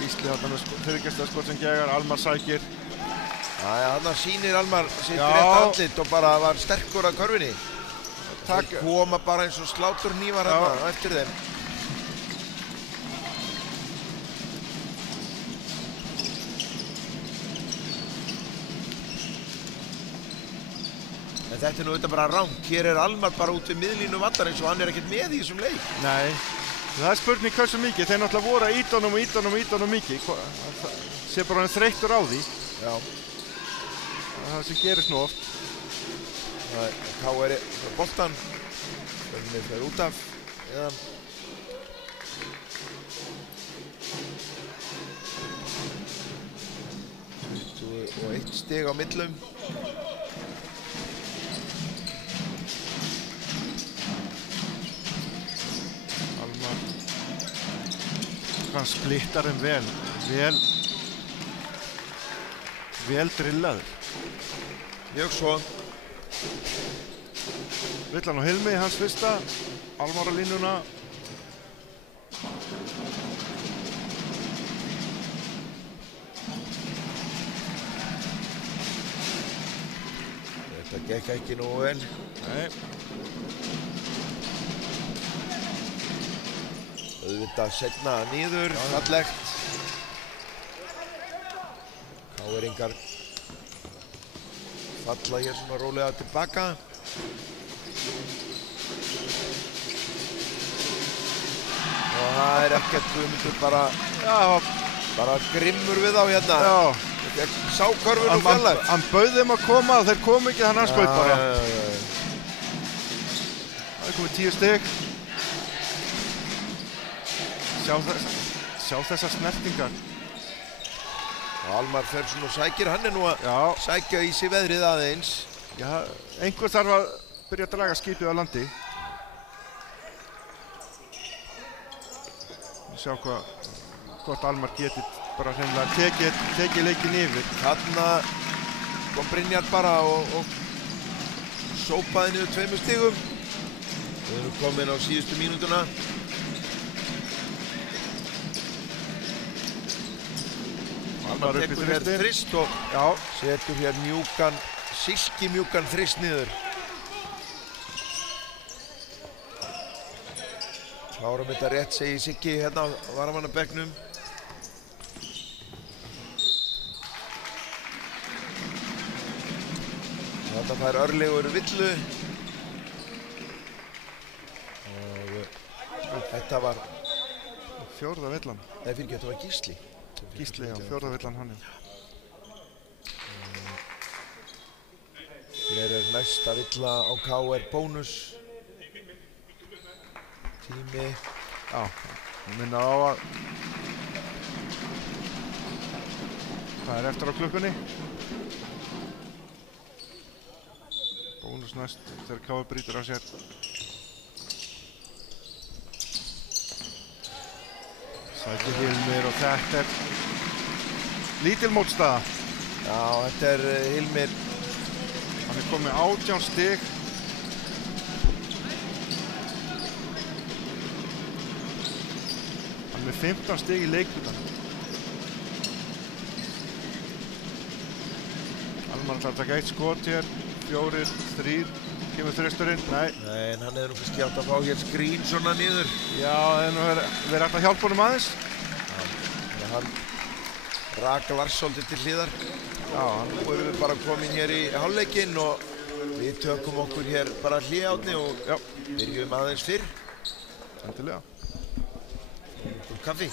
Gísli þarna með þriðgestaskot sem gegar, Almar sækir. Jæja, þarna sýnir Almar sitt rétt andlit og bara var sterkur að körfunni. Þeir koma bara eins og sláturnývar þarna eftir þeim. En þetta er nú þetta bara rangt. Hér er Almar bara út við miðlínu vallar eins og hann er ekkert með í þessum leik. Nei, það er spurning hversu mikið. Þeir náttúrulega voru að ýta honum mikið. Það sé bara hann þreyttur á því. Já. Það er það sem gerist nú oft. KR boltan. Þeir fer út af. Eðan. Og 1 stig á millum. Hann splittar þeim vel drillaður. Mjög svo. Villan og Hilmi, hans fyrsta. Almar á línuna. Þetta gekk ekki nógu vel. Nei. Auðvitað setna niður, fallegt. KR-ingar falla hér svona rólega tilbaka. Og það er ekkert Guðmundur bara grimmur við þá hérna. Já. Sá körfun og fjallar. Hann bauð þeim að koma og þeir kom ekki þannig að hann skaut bara. Það er komið 10 stig. Sjá þessar snertingar. Og Almar fer svona og sækir, hann er nú að sækja í sig veðrið aðeins. Já, einhver þarf að byrja að draga skipið á landi. Sjá hvort Almar geti bara hreinlega tekið leikinn yfir. Þarna kom Brynjar bara og sópaði niður 2 stigum. Við erum komin á síðustu mínútuna. Almar tekur hér þrist og setur hér mjúkan, silkimjúkan þrist niður. Klárum þetta rétt, segir Siggi hérna á varamannabekknum. Þetta fær Örlygur villu. Og þetta var... Fjórða villan. Nei, fyrir ekki, þetta var Gísli. Gísli, já, fjórða villan hann. Hér næsta villa á KR bónus. Tími. Já, ég minna á að það eftir á klukkunni. Bónus næst þegar KR brýtur á sér. Sækir Hilmir og þetta lítil mótstaða. Já, þetta Hilmir. Hann komið 18 stig. Hann með 15 stig í leiklutan. Almar ætlar að taka eitt skot hér. 4, 3, kemur þristurinn. Nei, en hann hefur nú kannski átt að fá hér skrín svona niður. Já, það hefur verið hægt að hjálpa honum aðeins. Já, hann rak Lars svolítið til hliðar. Já, nú erum við bara komin hér í hálfleikinn og við tökum okkur hér bara hlé Árni og byrjum aðeins fyrr. Endilega. Kaffi.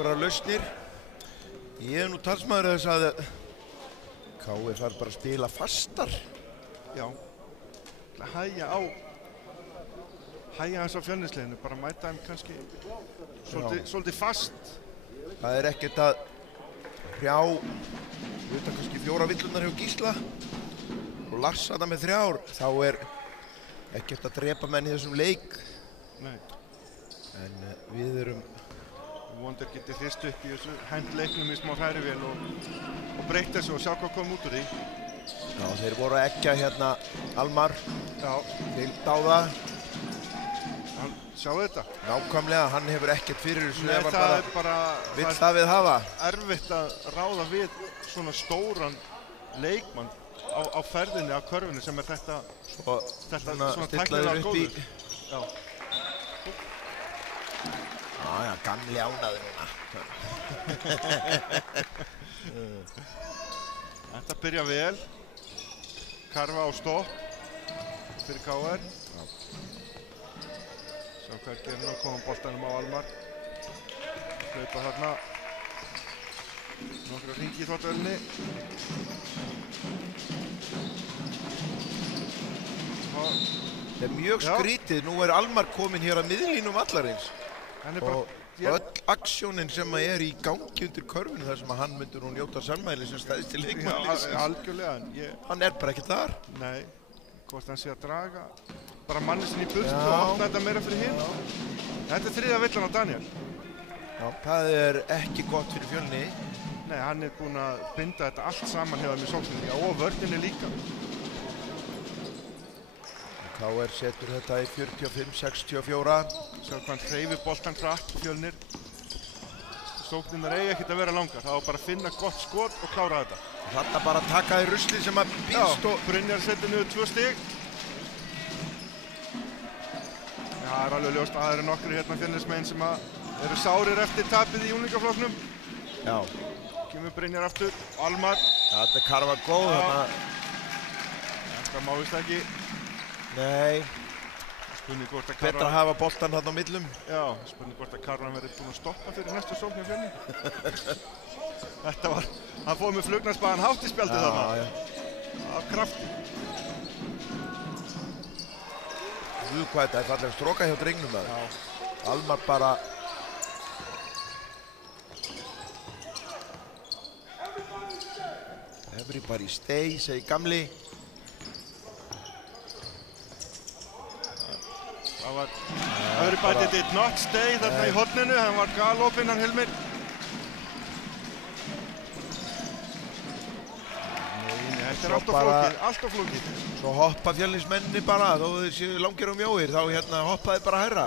einhverjar lausnir. Ég nú talsmaður þess að KR þarf bara að spila fastar. Já, hægja hans á Fjölnisliðinu, bara mæta þeim kannski svolítið fast. Það ekkert að hrjá, utan kannski 4 villurnar hjá Gísla og Lars þarna með 3, þá ekkert að drepa menn í þessum leik. Nei. En við erum vonandi getið hrist upp í þessu, hent leiknum í smá hrærivél og breytt þessu og sjá hvað kom út úr því. Já, þeir voru að eggja hérna Almar til dáða. Sjáu þetta? Nákvæmlega, hann hefur ekkert fyrir þessu. Nei, það er bara vill það við hafa. Erfitt að ráða við svona stóran leikmann á ferðinni af körfunni sem þetta svona tæknilega góður. Já. Já, gamli ánaður núna. Þetta byrja vel. Karfa á stopp fyrir KR. Sjá hvað gerir nú, koma boltanum á Almar. Hlaupa þarna. Nokkra hringi í þvottavélinni. Það er mjög skrítið. Nú Almar kominn hér að miðlínum vallarins. Og öll aksjónin sem í gangi undir körfunni þar sem hann myndur hún njóta sannmæli sem stæðist til leikmannsins. Algjörlega. Hann bara ekki þar. Nei, hvort hann sé að draga bara manni sinni í burtu og opna þetta meira fyrir hinn. Þetta 3. villan á Daniel. Já, það ekki gott fyrir Fjölni. Nei, hann búinn að binda þetta allt saman hjá þeim í sókninni og vörninni líka. KR setur þetta í 45-64. Sjá hvað hann hreyfir boltan hratt, Fjölnir. Sóknirnar ekkert að vera langar. Það var bara að finna gott skot og klára þetta. Þarna bara að taka í ruslið sem að býst og... Brynjar setur niður 2 stig. Já, það alveg ljóst að það nokkri hérna Fjölnismenn sem eru sárir eftir tapið í unglingaflokknum. Já. Kemur Brynjar aftur, Almar. Þetta Karfa góð þarna. Þetta má vist ekki. Nei, betra að hafa boltan þarna á millum. Já, spurning hvort að Karvan verið búinn að stoppa fyrir næstu sókn hjá Fjölni. Þetta var, hann fóð með flugnarspaðan hátt í spjaldið þarna. Af krafti. Hvað þetta fallega stróka hjá drengnum það. Almar bara... Everybody stay, segi gamli. Það var Everybody did not stay þarna í horninu, hann var galopinn hann Hilmir. Nei, þetta allt of flókið. Svo hoppa Fjölnismenni bara, þó þeir séu langir og mjóir, þá hérna hoppaði bara herra.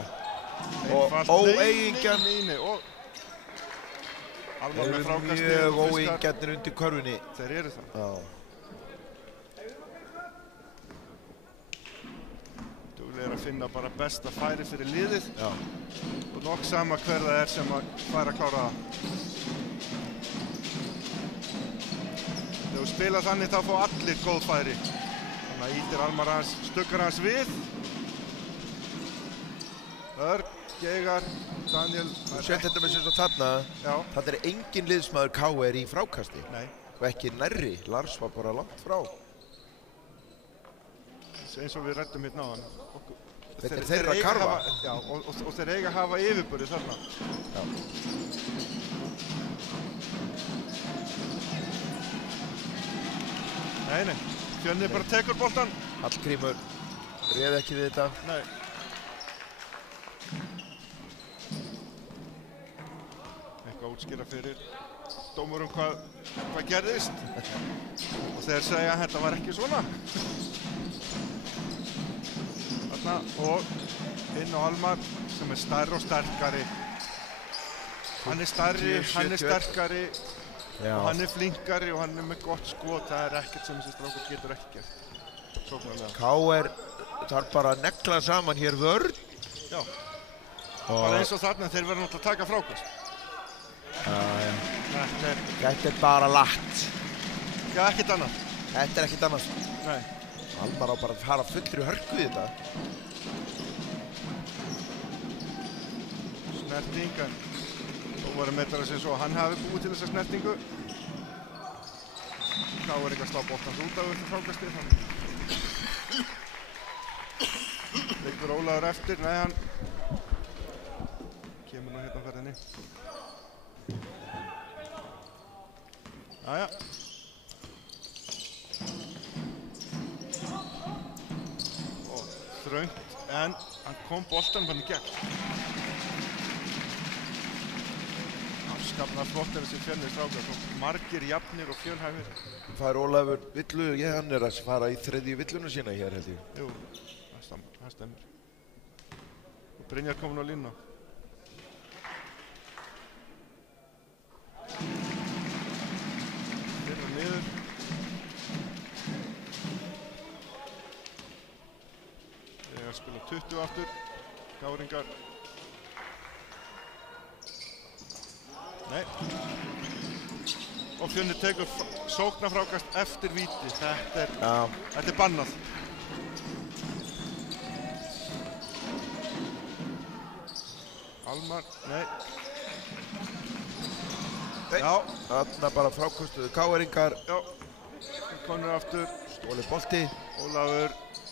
Og óeigingjarn. Þeir eru mjög óeigingjarnir undir körfunni. Þeir eru það. Að finna bara besta færi fyrir liðið og nokk sama hver það sem að færa að klára það. Þegar þú spila þannig þá fá allir góð færi. Þannig að ýtir Almar hans, stökkar hans við. Örn, Geigar, Daniel. Þú sétt þetta með sem svo þarna. Þetta engin liðsmaður KR í frákasti. Nei. Og ekki nærri. Lars var bara langt frá. Eins og við ræddum hérna á hann. Þetta þeirra Karfa. Já, og þeir eiga að hafa yfirbörði þarna. Já. Nei, Fjölnir bara tekur boltan. Hallgrímur réð ekki við þetta. Nei. Eitthvað útskýra fyrir dómurum hvað gerðist. Og þeir segja að þetta var ekki svona. Og inn á Almar sem stærri og sterkari. Hann stærri, hann sterkari og hann flinkari og hann með gott skot. Það ekkert sem þessi strákur getur ekki gert. Sóknarlega. KR þarf bara að negla saman hér vörn. Já. Bara eins og þarna þeir verða náttúrulega að taka frákast. Þetta bara latt. Já, ekkert annað. Þetta ekkert annað. Nei. Almar á bara að fara fullri hörku í þetta. Snerting, Dómarinn metar það sem svo hann hafi búið til þessa snertingu. KR slá boltans út af eftir frákastið. Leikur Ólafur eftir, nei hann kemur nú hérna á ferðinni. Jæja. Og þröngt, en hann kom boltanum hann í gegn. Afskaplega flott þessi Fjölnir strákar, margir jafnir og fjölhæfir. Fær Ólafur villu, hann að fara í þriðju villuna sína hér held ég. Jú, það stemmer. Og Brynjar komin á línu. Fyrra niður. Þeir að spila 20 aftur. Káringar. Nei. Og Fjölnir tekur sóknarfrákast eftir víti. Þetta er bannað. Almar, nei. Já. Þarna bara frákostuðu KR-ingar. Já. Konur aftur. Stóli bolti. Ólafur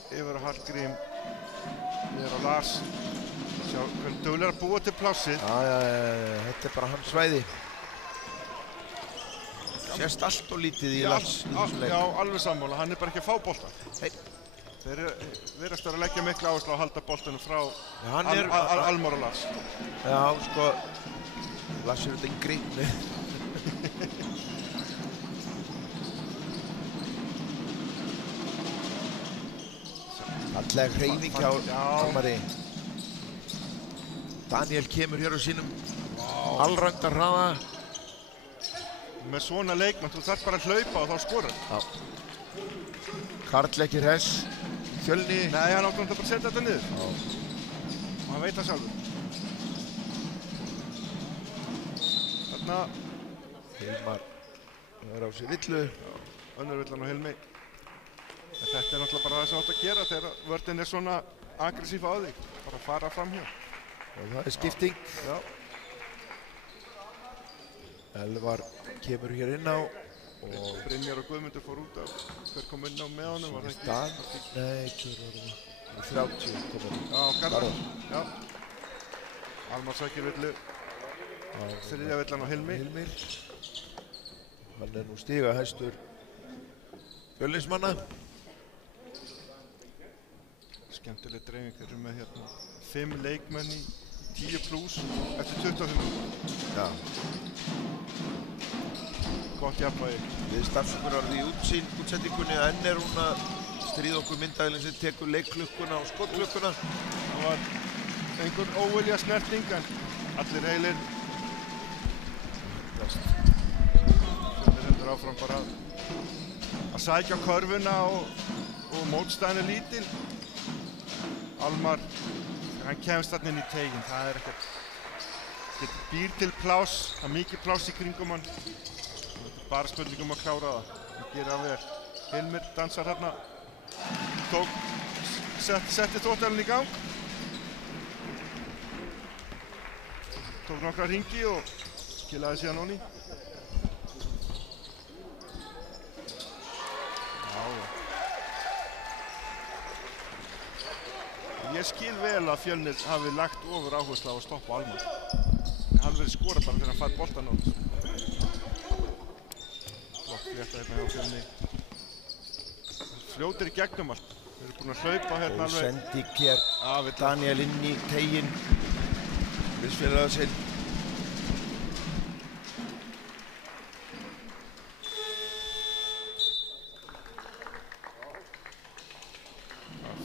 yfir á Hallgrím. Niður á Lars. Sjá hvernig duglegur að búa til plássið. Þetta er bara hans svæði. Sést allt og lítið í Lars í þessum leik. Já, alveg sammála. Hann er bara ekki að fá boltan. Nei. Þeir virðast að leggja miklu áherslu á að halda boltanum frá Almar og Lars. Já, sko, Lars er þetta yngri. Falleg hreyfing hjá Almari. Daniel kemur hér á sínum allræmda hraða. Með svona leikmann, þú þarf bara að hlaupa og þá skorar. Já. Karl ekki hress. Fjölni. Nei, hann ákvæmst að bara setja þetta niður. Já. Og hann veit það sjálfur. Þarna. Hilmar er á sig villu. Önnur villan á Hilmi. En þetta er náttúrulega bara það sem átt að gera þegar vörðin er svona aggressív á þig. Bara að fara fram hjá. Og það er skipting. Já. Elvar kemur hér inn á. Og Brynjar og Guðmundur fór út af. Hver kom inn á með honum? Var það ekki? Nei, hver var það? 30 komur. Já, Garðar. Já. Almar sækir villu. Þriðja villan á Hilmi. Hilmir. Hann er nú stiga hæstur Fjölnismanna. Skemmtileg dreifing. Þeir eru með hérna 5 leikmenn í 10+ eftir 25 minútur. Já. Gott jafnvægi. Við starfsumur orðið í útsendingunni að enn er hún að stríða okkur myndagilin sem tekur leikklukkuna og skotklukkuna. Það var einhver óvilja snerting en allir heilir. Fjölnir heldur áfram bara að sækja körfuna og mótstæðin er lítil. Almar, hann kemst þarna inn í teiginn, það er ekkert. Þetta býr til pláss, það er mikið pláss í kringum hann. Bara spurningum að klára það. Það gerir það vel. Hilmir dansar hérna. Setti þóttalinn í gang. Tók nokkra hringi og skilaði síðan onni. Já. Ég skil vel að Fjölnir hafi lagt ofur áherslu á að stoppa Almar. Hann verið skorað bara þegar hann fær boltan á þessu. Rétt hérna hjá Fjölni. Fljótir í gegnum allt. Þeir eru búin að hlaupa hérna alveg. Og sendi hér Daniel inn í teiginn. Liðsfélaga sinn.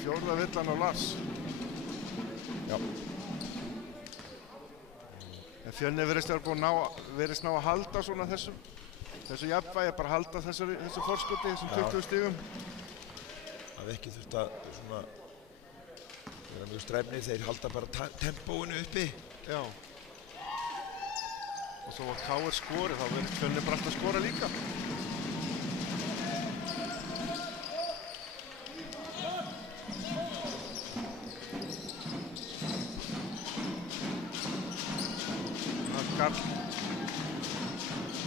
Fjórða villan á Lars. Já. En Fjölni virðist ná að halda svona þessu jafnvægi, bara halda þessu forskoti, þessum 20 stigum. Það hefði ekki þurft að svona vera mjög stræfni, þeir halda bara tempóinu uppi. Já. Og svo var KR skorið, þá verður Fjölni bara alltaf að skora líka. Karl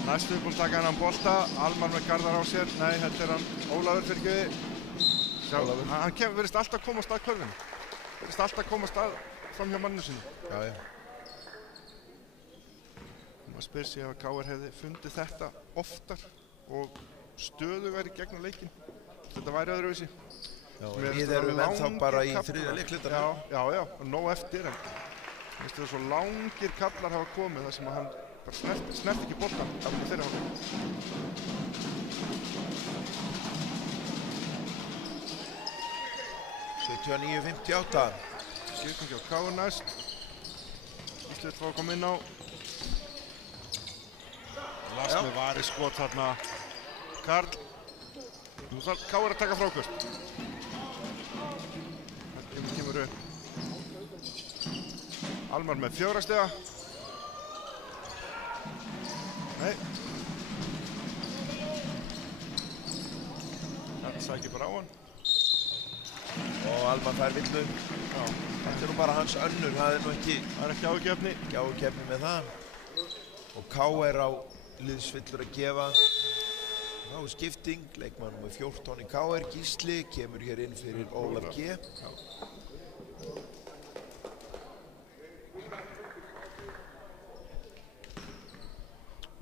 Næstu búinn að taka hennan bolta, Almar með Garðar á sér, nei, þetta er hann Ólafur fyrirgefði. Hann verðist alltaf komast að körfinu, verðist alltaf komast að fram hjá manninu sinu. Já. Maður spyr sig ef að KR hefði fundið þetta oftar og stöðugar í gegnum leikinn. Þetta væri öðruvísi. Já, við erum ennþá bara í þriðja leiklutanum. Já, og nóg eftir, en það er svo langir kaflar hafa komið þar sem að hann bara snert ekki boltan af þeirra hálfleik. 79-58. Skipting hjá KR næst. Íslit fá að koma inn á. Lars með vari skot þarna. Karl. Nú þarf KR að taka frákast. Það kemur upp. Almar með 4 stiga. Nei. Þetta sækir bara á hann. Og Almar fær villu. Já. Þetta er nú bara hans önnur, það er nú ekki... Það er ekki áhugjefni. Ekki áhugjefni með það. Og KR á liðsvillur að gefa. Þá er skipting, leikmann með 14 í KR, Gísli, kemur hér inn fyrir Ólaf G. Já.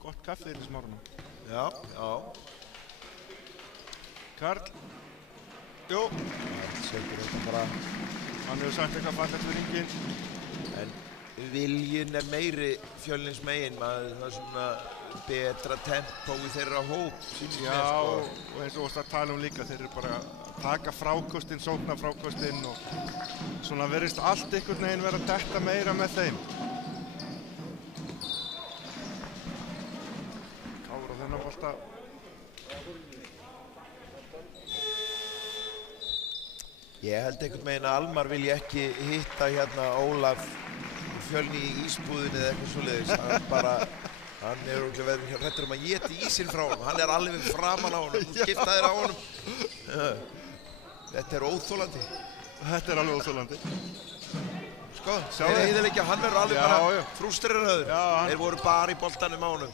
Gott kaffi í þessum árunum. Já. Karl. Jú. Setur þetta bara. Hann hefur sagt eitthvað fallegt við ringinn. En viljinn er meiri Fjölnis megin, það er svona betra tempó í þeirra hóp. Já, og eins og það tala líka, þeir eru bara að taka frákostinn, sókna frákostinn og svona verðist allt einhvern veginn vera að detta meira með þeim. Kára þennan bolta. Ég held einhvern veginn að Almar vilji ekki hitta hérna Ólaf Fjölni í ísbúðinni eða eitthvað svoleiðis. Hann er verið hræddur að éti ísinn frá honum. Hann er alveg framan á honum, þú skiptaðir á honum. Þetta er óþolandi. Þetta er alveg óþolandi. Sko, þeir eyðileggja, hann verður alveg bara frústreraður. Þeir voru bara í boltanum á honum.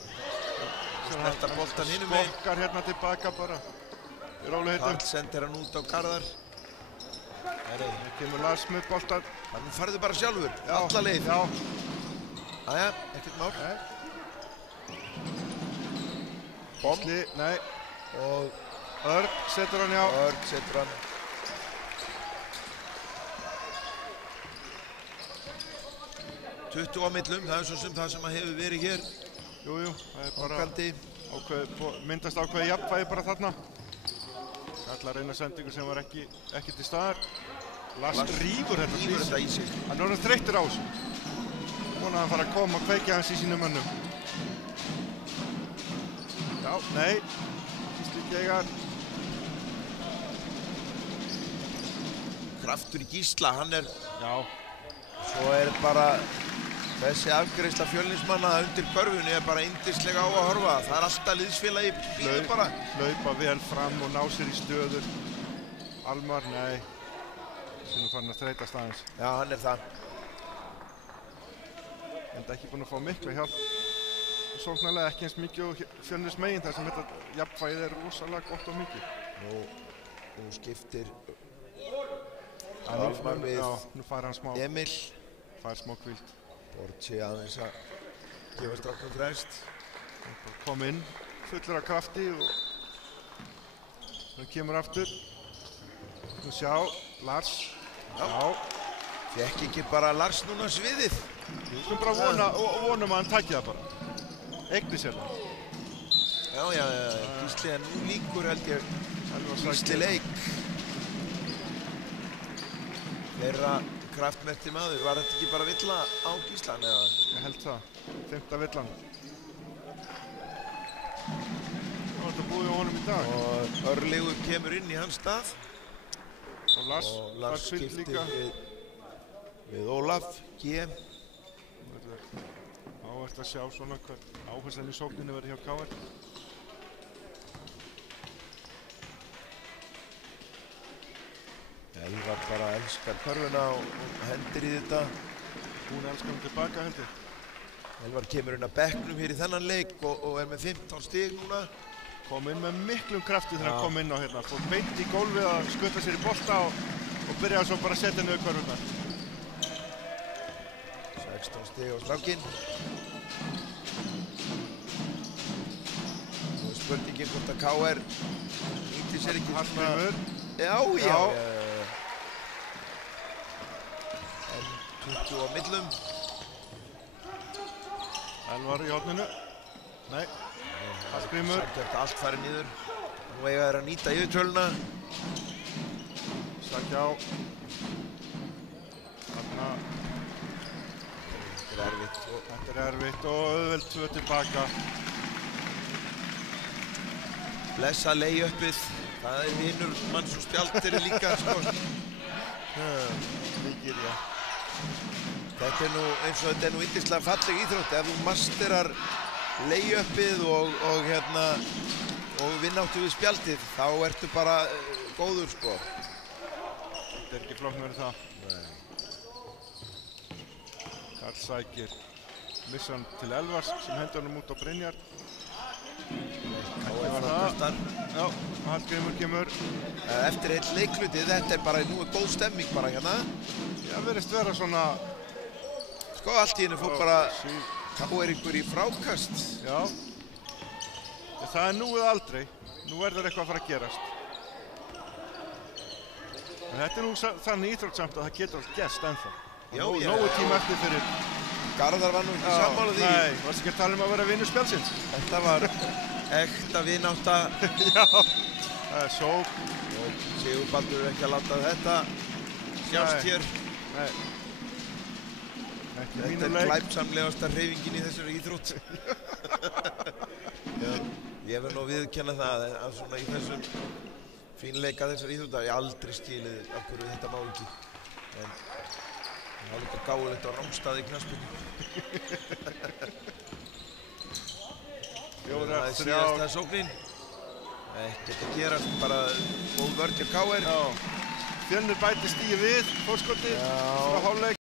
Snerta boltan hinum megin. Skokkar hérna tilbaka bara. Í rólegheitum. Karl sendir hann út á Garðar. Það kemur Lars með boltan. Hann farði bara sjálfur, alla leið. Já. Æja, ekkert mál. Gísli, nei. Og Örn setur hann, já. Örn setur hann. Tuttugu á millum, það er svo sem það sem hefur verið hér. Jú, það er bara myndast ákveði jafnvægi bara þarna. Allar eina sendingu sem var ekki til staðar. Lars rífur þetta í sig. Hann er orðinn þreyttur á þessu. Vona að hann fara að koma og kveikja hans í sínum mönnum. Já, nei. Gísli Geigar. Kraftur í Gísla, hann er... Já. Svo er bara þessi afgreiðsla Fjölnismanna undir körfunni er bara yndislega á að horfa. Það er alltaf liðsfélagi bíður bara. Hlaupa vel fram og ná sér í stöður. Almar, nei. Þessi nú farin að þreytast aðeins. Já, hann er það. Enda ekki búinn að fá mikla hjálp. Sóknarlega ekki eins mikið og Fjölnis megin þar sem þetta jafnvægið er rosalega gott og mikið. Nú skiptir Almar við nú fær hann smá Emil. Fær smá hvíld. Bortsi aðeins að gefa stráknum frest. Kom inn, fullur af krafti og hann kemur aftur. Nú sjá, Lars. Já. Fekk ekki bara Lars núna sviðið. Við skulum bara vonum að hann taki það bara. Eigni sér það. Já, Gísli er nú líkur held ég. Gísli leik. Þeirra kraftmerkti maður, var þetta ekki bara villa á Gíslan eða? Ég held það, 5. villan. Nú er þetta búið á honum í dag. Og Örlygur kemur inn í hans stað. Og Lars skiptir við Ólaf G. Áherslu að sjá svona hver áherslan í sókninni verður hjá KR. Elvar bara elskar körfuna og hendir í þetta. Hún elskar hann tilbaka heldur. Elvar kemur inn að bekknum hér í þennan leik og er með 15 stig núna. Kom inn með miklum krafti þegar hann kom inn á hérna. Fór beint í gólfið að skutta sér í bolta og byrjaði svo bara að setja niður körfurnar. 16 stig á strákinn. Nú er spurningin hvort að KR nýtti sér ekki Hallgrímur. Já. En 20 á millum. Elvar í horninu. Nei. Hallgrímur. Sagt allt farið niður. Nú eiga þeir að nýta yfirtöluna. Sakja á. Þarna. Þetta er erfitt. Þetta er erfitt og auðvelt 2 tilbaka. Blessa lay-upið. Það er vinur manns og spjaldir líka, sko. Mikið, já. Þetta er nú eins og þetta er nú yndislega falleg íþrótt. Ef þú masterar lay-upið og vinnáttu við spjaldið, þá ertu bara góður, sko. Þetta er ekki flóknari það. Nei. Karl sækir missan til Elvars sem hendur honum út á Brynjar. Það var það. Já, Hallgrímur kemur. Eftir einn leikluti, þetta er bara, nú er góð stemming bara hérna. Já, verðist vera svona... Sko, allt í hennu fór bara KR-ingur í frákast. Já. Það er nú eða aldrei. Nú verður eitthvað að fara að gerast. En þetta er nú þannig íþróttsamt að það getur allt gerst ennþá. Já, Nógu tíma eftir fyrir... Garðar var nú ekki sammála því. Nei, varst ekki að tala um að vera vinur spjálsins? Þetta var ekta vinátta. Já, það er sók. Og Sigurbaldur er ekki að láta þetta sjást hér. Nei. Þetta er glæpsamlegasta hreyfingin í þessari íþrótt. Ég verð nú að viðurkenna það að svona í þessum fínleika þessari íþrótt að ég aldrei skilið af hverju þetta má ekki. En það er líka gáðilegt á rángstað í knattspyrnu. Það er síðasta sóknin. Ekkert að gerast, bara góð vörn hjá KR. Fjölnir bæti stíi við, fórskoti frá hálfleik.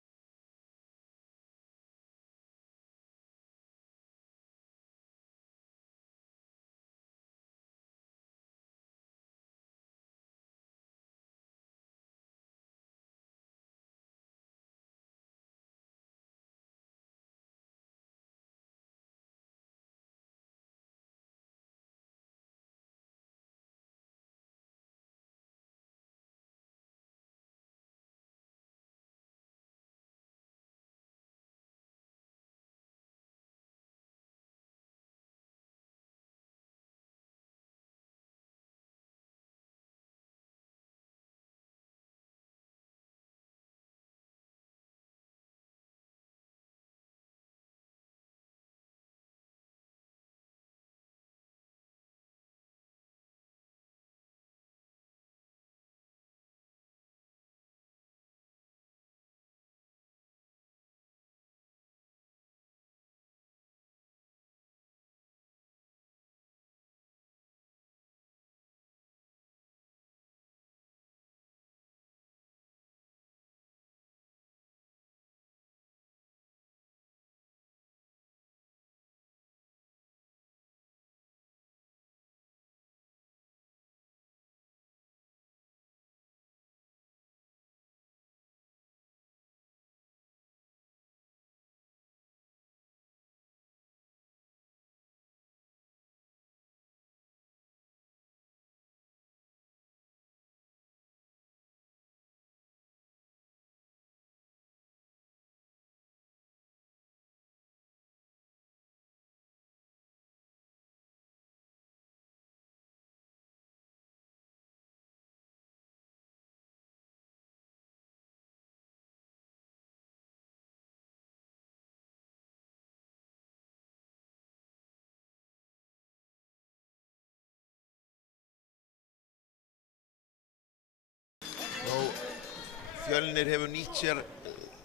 Fjölnir hefur nýtt sér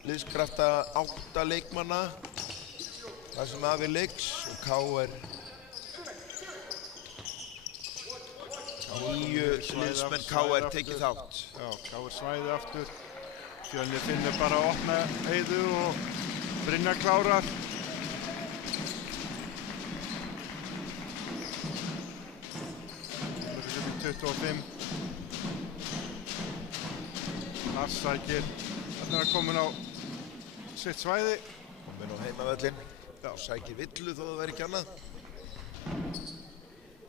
liðskrafta 8 leikmanna það sem af leiks og KR 9 liðsmenn KR tekið þátt. Já, KR svæði aftur. Fjölnir finnur bara að opna Heiðu og Brynjar klárar. 25. Lars sækir, þarna er komin á sitt svæði. Komin á heimavöllin, sækir villu þó það væri ekki annað.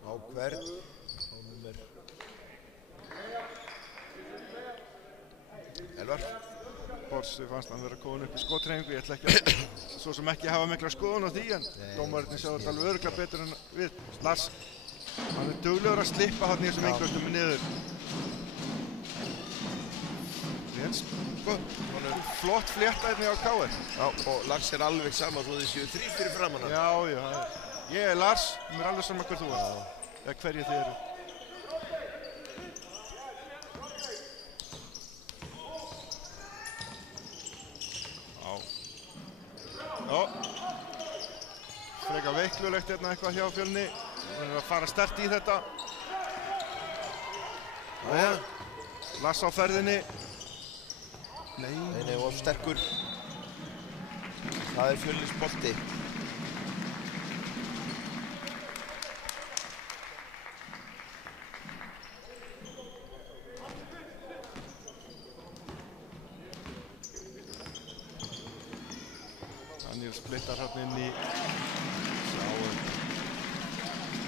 Á hvern, á nummer Elvar. Borsi fannst hann vera komin upp í skothreyfingu, ég ætla ekki að svo sem ekki hafa mikla skoðun á því en dómarinn sjá þetta alveg örugglega betur en við. Lars, hann er duglegur að slippa hann í þessum einhverstum niður. Jens, flott flétta einnig á KR. Já, og Lars er alveg sama þó þið séu 3 fyrir framan hann. Já, ég er Lars, mér er alveg sama hver þú ert. Eða hverju þið eru. Frekar veiklulegt hérna eitthvað hjá Fjölni. Við erum að fara sterkt í þetta. Lars á ferðinni. Nei, of sterkur. Það er Fjölnis bolti. Daniel splittar hérna inn í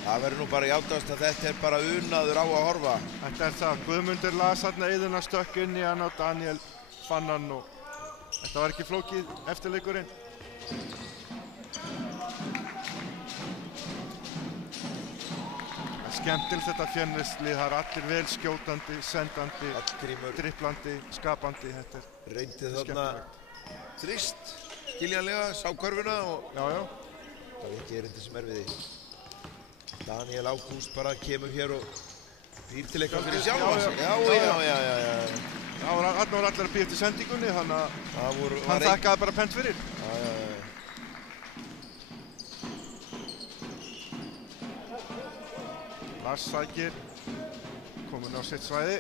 Það verður nú bara játast að þetta er bara unaður á að horfa. Þetta er það. Guðmundur las hérna Eiðuna stökk inn í hann og Daniel fann hann og þetta var ekki flókið eftirleikurinn. Það er skemmtilegt þetta Fjölnislið. Það er allir vel skjótandi, sendandi, dribblandi, skapandi. Þetta er reyndi þarna þrist, skiljanlega, sá körfuna og já. Það er ekki erindi sem er við því. Daniel Ágúst bara kemur hér og býr til eitthvað fyrir sjálfa sig. Já. Hann var allir að býja eftir sendingunni, þannig að hann þakkaði bara pent fyrir. Lars sækir, komin á sitt svæði.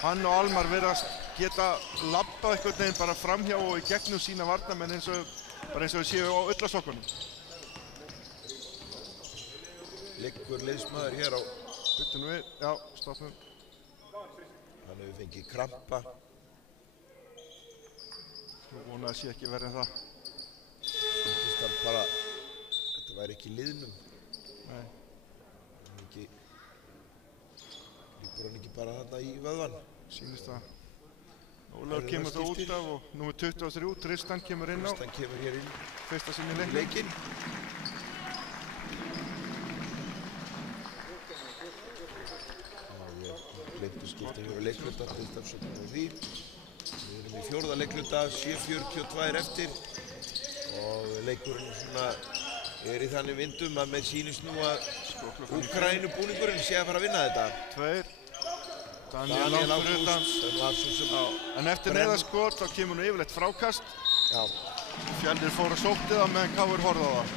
Hann og Almar virðast geta labbað einhvern veginn bara framhjá og í gegnum sína varnarmenn eins og við séu á ullasokkunum. Liggur liðsmaður hér á Byttum við, já, stoppum. Hann hefur fengið krampa. Ég vona að sé ekki verið en það. Þetta væri ekki í liðnum. Nei. Lípur hann ekki bara þarna í vöðvan? Sýnist það. Ólafur kemur það út af og númer 23, Tristan kemur inn á. Tristan kemur hér inn. Fyrsta sinni í leikinn. Gleymdu skipta hér á leikluta, því. Við erum í 4. leikluta, 7:42 eftir og leikurinn svona er í þannig vindum að mér sýnist nú að Úkraínubúningurinn sé að fara að vinna þetta. 2. Daniel Ágúst. En eftir neyðarskot þá kemur nú yfirleitt frákast. Já. Fjölnir fór að sótti það meðan KR horfði á það.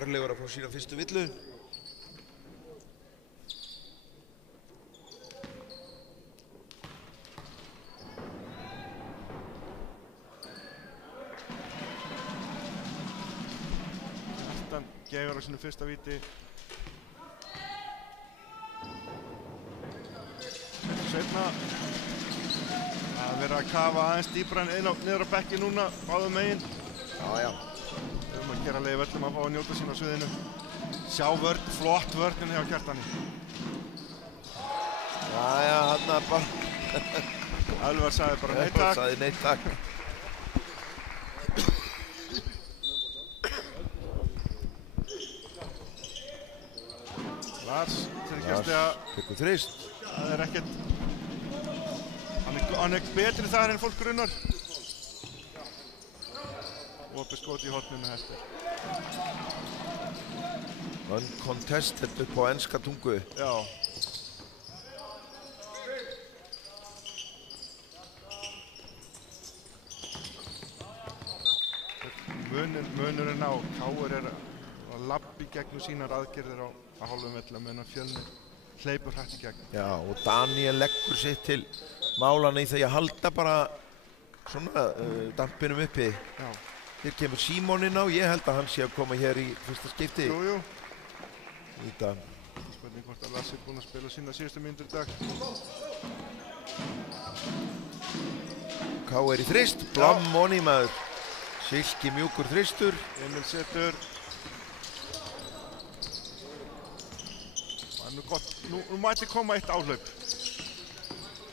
Örlegur að fá sína fyrstu villu. Kjartan gefur á sínu fyrsta víti. Seinna að vera að kafa aðeins dýpra en niður á bekki núna, báðum megin. Já. Við höfum að gera leið völlum að fá að njóta sín á sviðinu. Sjá vörn, flott vörnin hjá Kjartani. Já, hann er bara... Elvar sagði bara nei takk. Sagði nei takk. Lars, þryggjast að... Tekur þrist. Það er ekkert... Hann er betri þar en fólk grunnar. Opið skot í horninu eftir. Uncontested upp á enska tungu. Já. Munurinn á KR er að labba í gegnum sínar aðgerðir á hálfum velli meðan Fjölnir hleypur hrætt í gegn. Já, og Daniel leggur sitt til málana í því að halda bara svona dampinum uppi. Já. Hér kemur Símon inn á, ég held að hann sé að koma hér í fyrsta skipti. Jú. Í dag. Spurning hvort að Lasse er búinn að spila sína síðustu mínútur í dag. KR í þrist, Blam onni maður. Silki mjúkur þristur. Emil setur. Það er nú gott, nú mætti koma eitt áhlaup.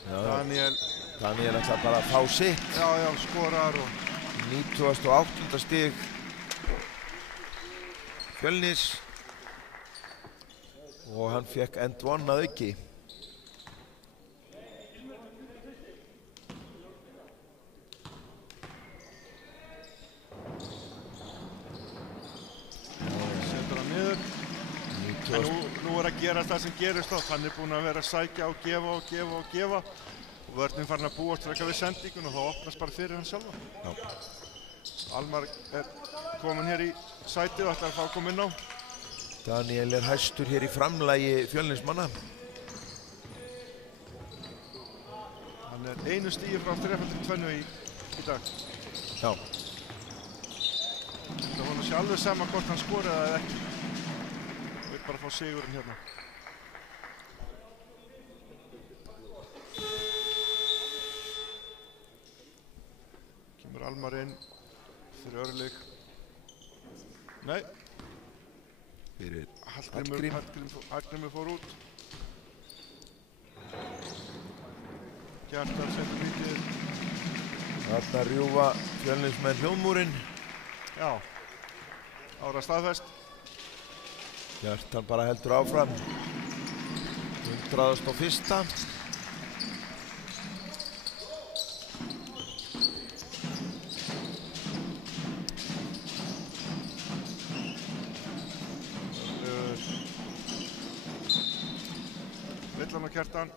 Daniel ætlar bara að fá sitt. Já, skorar og 98. stig Fjölnis og hann fekk end one að auki. Setur hann niður. En nú er að gerast það sem gerist þá. Hann er búinn að vera að sækja og gefa. Og vörnin farin að búast frekar við sendingun og þá opnast bara fyrir hann sjálfa. Já. Almar er komin hér í sætið og ætlar að fá að koma inn á. Daniel er hæstur hér í framlagi Fjölnismanna. Hann er einu stigi frá 3-2 í dag. Já. Það var nú sé alveg sama hvort hann skoraði eða ekki. Við erum bara að fá sigurinn hérna. Kemur Almar inn fyrir Örlyg. Nei. Fyrir Hallgrímur fór út. Kjartan setur lítið. Þarna rjúfa Fjölnismenn hljóðmúrinn. Já. Ára staðfest. Kjartan bara heldur áfram. 101. Villan og Kjartan.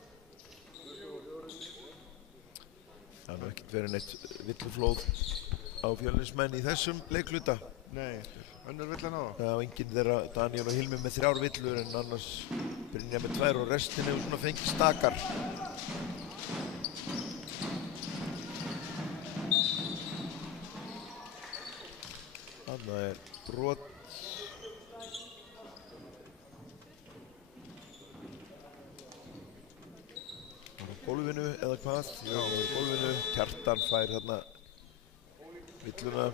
Það er ekkert verið neitt villuflóð á Fjölnismenn í þessum leikluta. Nei, önnur villan á þá. Það var enginn þeirra, Daniel og Hilmi með 3 villur en annars Brynja með 2 og restin hefur svona fengið stakar. Þarna er brot. Gólfinu eða hvað? Já, gólfinu. Kjartan fær hérna villuna.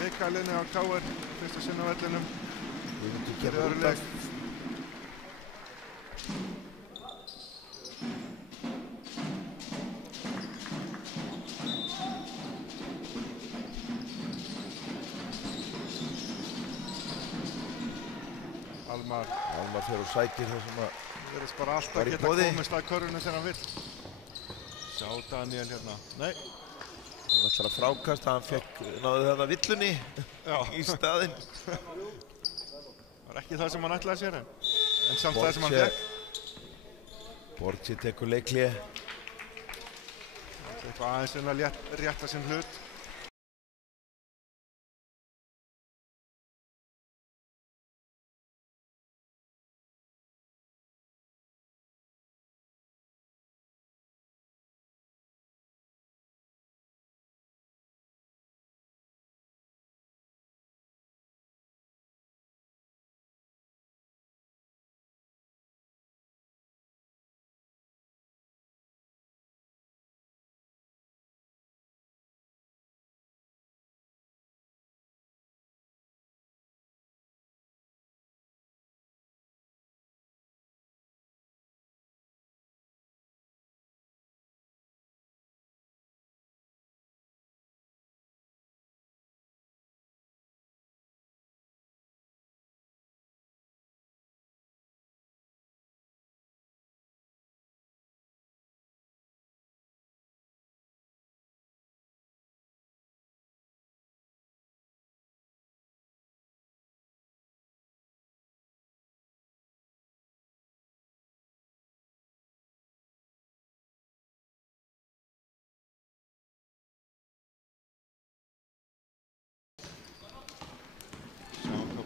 Mikael inni á KR, fyrsta sinn á vellinum. Guðmundur kemur út af. Almar fer og sækir það sem að verðist bara alltaf geta komist að körfunum þegar hann vill. Sjá Daniel hérna. Nei. Hann ætlar að frákasta, hann náði þarna villunni í staðinn. Það var ekki það sem hann ætlaði sér en samt það sem hann fekk. Borgi tekur leikhlé. Eitthvað aðeins að rétta sinn hlut.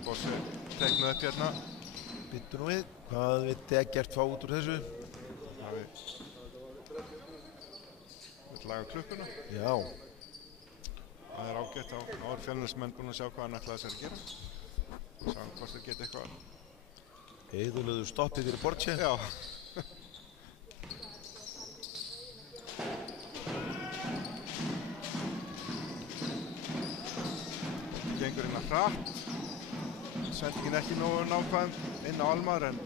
Bossi teiknaði upp hérna. Bittu nú við, hvað vill Eggert fá út úr þessu? Vill laga klukkuna. Já. Það ágætt, þá er Fjölnismenn búin að sjá hvað hann ætlaði sér að gera. Sjá hvort þeir geta eitthvað. Heiðurlegu stoppið fyrir Borche. Já. Gengur inn að hratt. Sendingin ekki nógu nákvæm inn á Almar en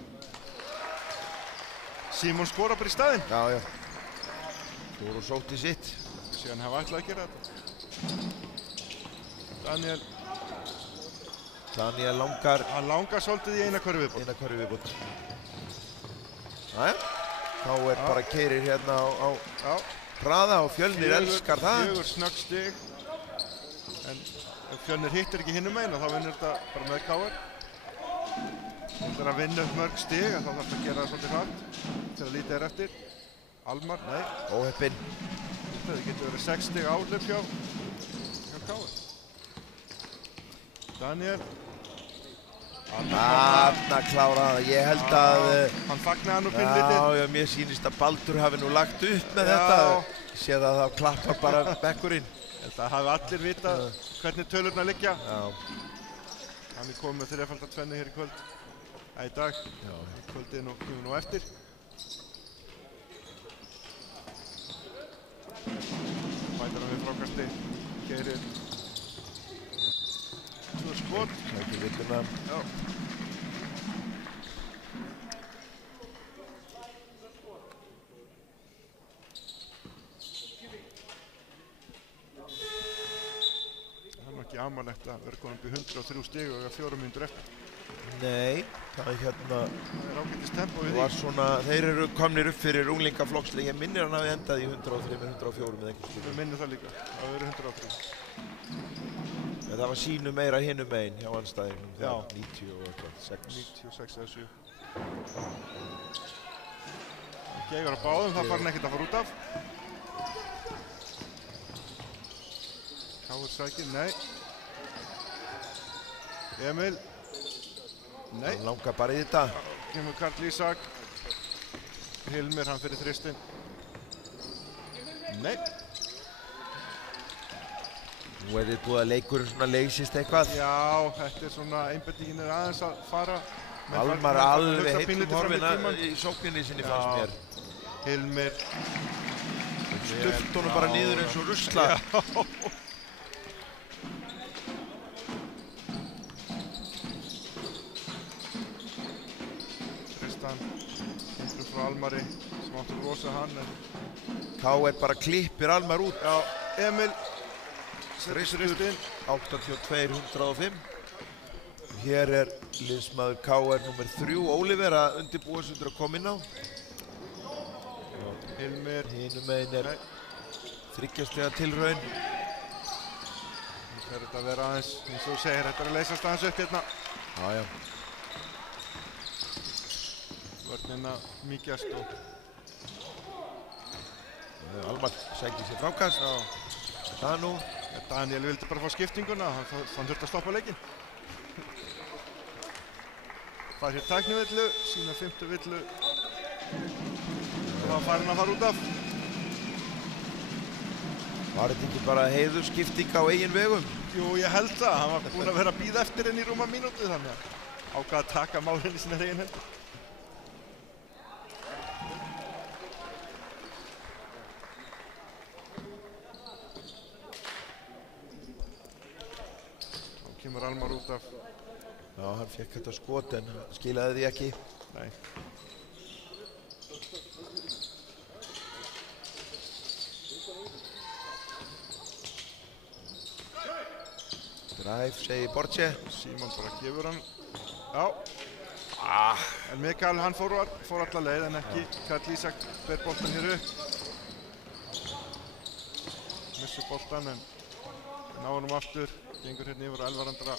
Símon skora bara í staðinn. Já. Fór og sótti sitt. Síðan hafa ætlað að gera þetta. Daniel langar. Hann langar svolítið í eina hverju viðbót. Eina hverju viðbót. Jæja. KR bara keyrir hérna á hraða og Fjölnir elskar það. 4 snögg stig. En ef Fjölnir hittir ekki hinum megin þá vinnur þetta bara með KR. Það er að vinna upp mörg stig en þá þarf það að gera það svolítið hratt til að lítið eftir. Almar, nei. Óheppinn. Það getur verið 6 stig áhlaup hjá KR. Daniel. Þarna kláraði það. Ég held að... Hann fagnaði hann og pínlítið. Já, mér sýnist að Baldur hafi nú lagt upp með þetta. Sér að það klappar bara bekkurinn. Þetta hafi allir vitað hvernig tölurna liggja. Já. Hann er komið með 3-falda tvennu hér í kvöld. Í dag. Já. Kvöldið kemur nú eftir. Bætar hann við frákasti. Keyrir. Svo skot. Ekki villuna. Já. Það er ekki amalegt að vera komin upp í 103 stig og 4 mínútur eftir. Nei, það er hérna... Það er ágætist tempo við því. Var svona, þeir eru komnir upp fyrir unglingaflokksleik. Ég minnir hann hafi endað í 103 með 104 með einhvers slíku. Við minnum það líka. Það verður 103. En það var sínu meira hinum megin hjá anstæðinum. Já. 96. 96 eða 7. Geigar á báðum, það fara hann ekkert að fara út af. Káur sækir, nei. Emil. Nei. Hann langar bara í þetta. Kemur Karl Ísak. Hilmir, hann fyrir þristinn. Nei. Nú er þið búið að leikurinn svona leysist eitthvað. Já, þetta er svona, einbendingin er aðeins að fara. Almar alveg heitum horfina í sókninni sinni fannst mér. Hilmir. Stuft honum bara niður eins og rusla. Hendur frá Almari sem átti að rosa hann en KR bara klippir Almar út. Já, Emil Þristinn 82-105. Hér er liðsmaður KR nr. 3 Oliver að undirbúa sig undir að koma inn á. Hilmir hinum megin er 3 stiga tilraun. Það er þetta að vera aðeins, eins og þú segir, þetta er að leysast aðeins upp hérna. Já. Vörnin að mýkjast og... Almar sækir sér frákast. Það nú. Daniel vildi bara fá skiptinguna, hann þurfti að stoppa leikinn. Fær hér tæknivillu, sína 5. villu. Og það var hann að fara út af. Var þetta ekki bara heiðurskipting á eigin vegum? Jú, ég held það. Hann var búinn að vera að bíða eftir henni í rúma mínútu þannig að ákvað að taka málinn í sína eigin hendur. Kemur Almar út af. Já, hann fekk þetta skot en skilaði því ekki. Nei. Drive, segir Borche. Símon bara gefur hann. Já. En Mikael, hann fór alla leið en ekki. Karl Ísak ber boltan hér upp. Missur boltan en ná honum aftur. Gengur hérna yfir Elvar Andra.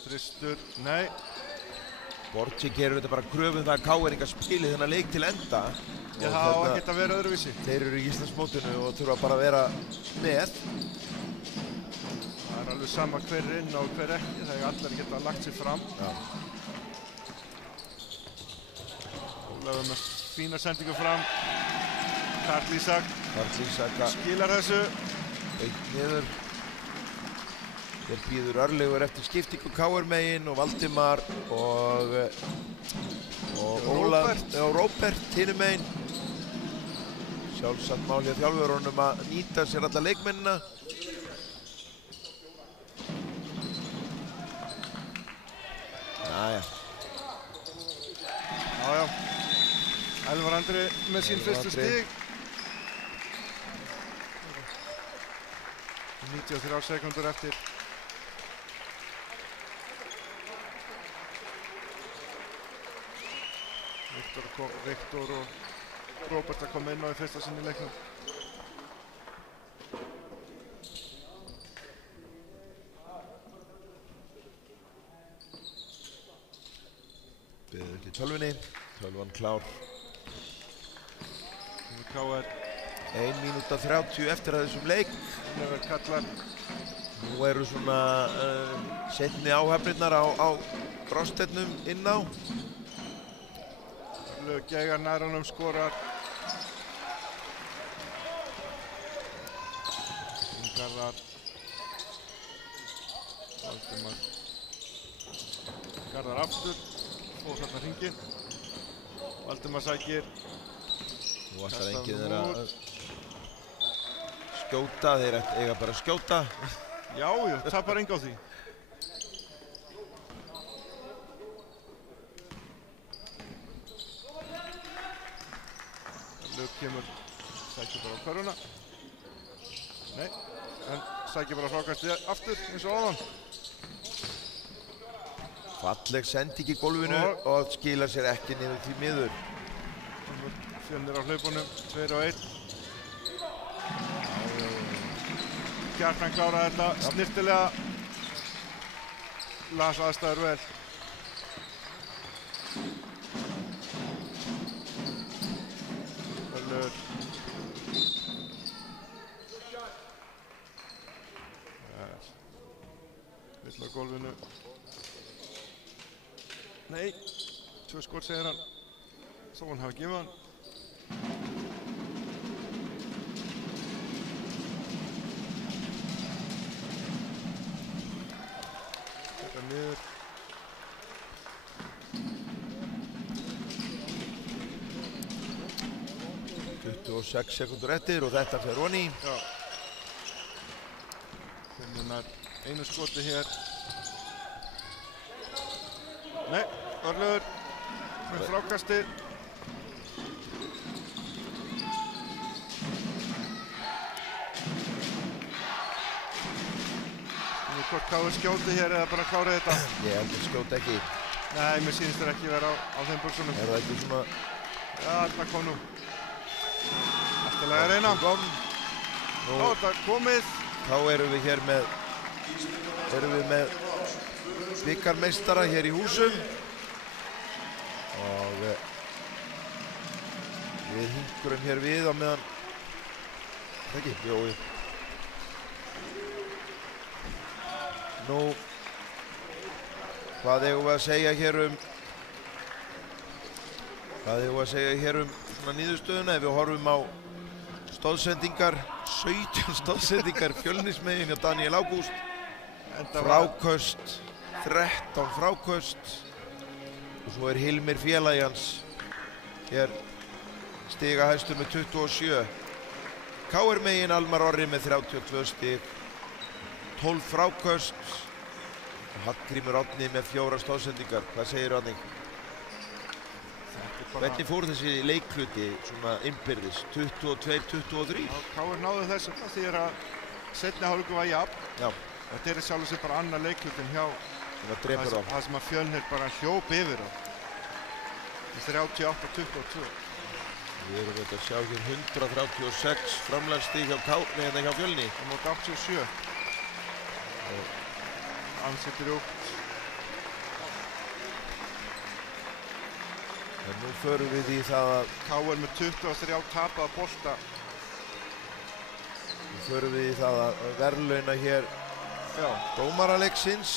Þristur, nei. Borche gerur þetta bara kröfum það að KR-ingar spili þennan leik til enda. Já, ekkert að vera öðruvísi. Þeir eru í Íslandsmótinu og þurfa bara að vera með. Það er alveg sama hver er inn og hver ekki. Það er allir geta lagt sér fram. Já. Ólafur með fína sendingu fram. Karl Ísak. Karl Ísak skilar þessu. Beint niður. Hér býður Örlygur eftir skiptingu KR megin og Valdimar og Róbert hinum megin. Sjálfsagt mál hjá þjálfurunum að nýta sér alla leikmennina. Jæja. Já. Elvar Andri með sín fyrstu stig. 93 sekúndur eftir. Viktor og Róbert að koma inn á í fyrsta sinn í leiknum. Beðið ekki tölvunni, tölvan klár. KR 1 mínúta 30 eftir að þessum leik. Kallar. Nú eru svona seinni áhafnirnar á Brostennum inn á. Geigar nær honum, skorar. Garðar. Valdimar. Garðar aftur. Og þarna hringinn. Valdimar sækir. Nú ætlar enginn þeirra að skjóta, þeir eiga bara að skjóta. Já, tapar enga á því. Lög kemur, sækir bara á körfuna. Nei, en sækir bara frákastið aftur eins og áðan. Falleg sending í gólfinu og skilar sér ekki niður því miður. Fjölnir á hlaupunum, 2-1. Kjartan kláraði þetta snirtilega. Las aðstæður vel. Örlygur. Vill á gólfinu. Nei, 2 skot segir hann. Þó hann hafi gefið hann. Þetta niður. Og 6 sekúndur eftir og þetta fer onni. Já. Fjölnir einu skoti hér. Nei, Örlygur með frákasti. Hvort KR skjóti hér eða bara klára þetta? Ég held að skjóta ekki. Nei, mér sýnist þér ekki vera á þeim buksunum. Er það ekki svona... Já, þetta kom nú. Eftirlega að reyna. Nú, þetta komið. Þá erum við hér með bikarmeistara hér í húsum. Og við hinkurum hér við á meðan... Það ekki? Jó, við. Nú, hvað eigum við að segja hér um svona niðurstöðuna ef við horfum á stóðsendingar, 17 stóðsendingar Fjölnismegin hjá Daniel Ágúst, fráköst, 13 fráköst og svo er Hilmir félagi hans hér stiga hæstur með 27. KR megin Almar Orri með 32 stig. 12 fráköst og Hallgrímur Árni með 4 stóðsendingar. Hvað segir Árni? Hvernig fór þessi leikluti svona innbyrðis? 22-23? KR náðu þessu, það þýðir að seinni hálfleikur var jafn. Já. Þetta er sjálf sér bara annar leiklutin hjá það sem að Fjölnir bara hljóp yfir á. 38-22. Við erum að sjá hér 136 framlagsstig hjá Fjölni. Á móti 87. Ansett drjúgt. En nú förum við í það að KR með 23 tapaða bolta. Nú förum við í það að verðlauna hér dómaraleiksins.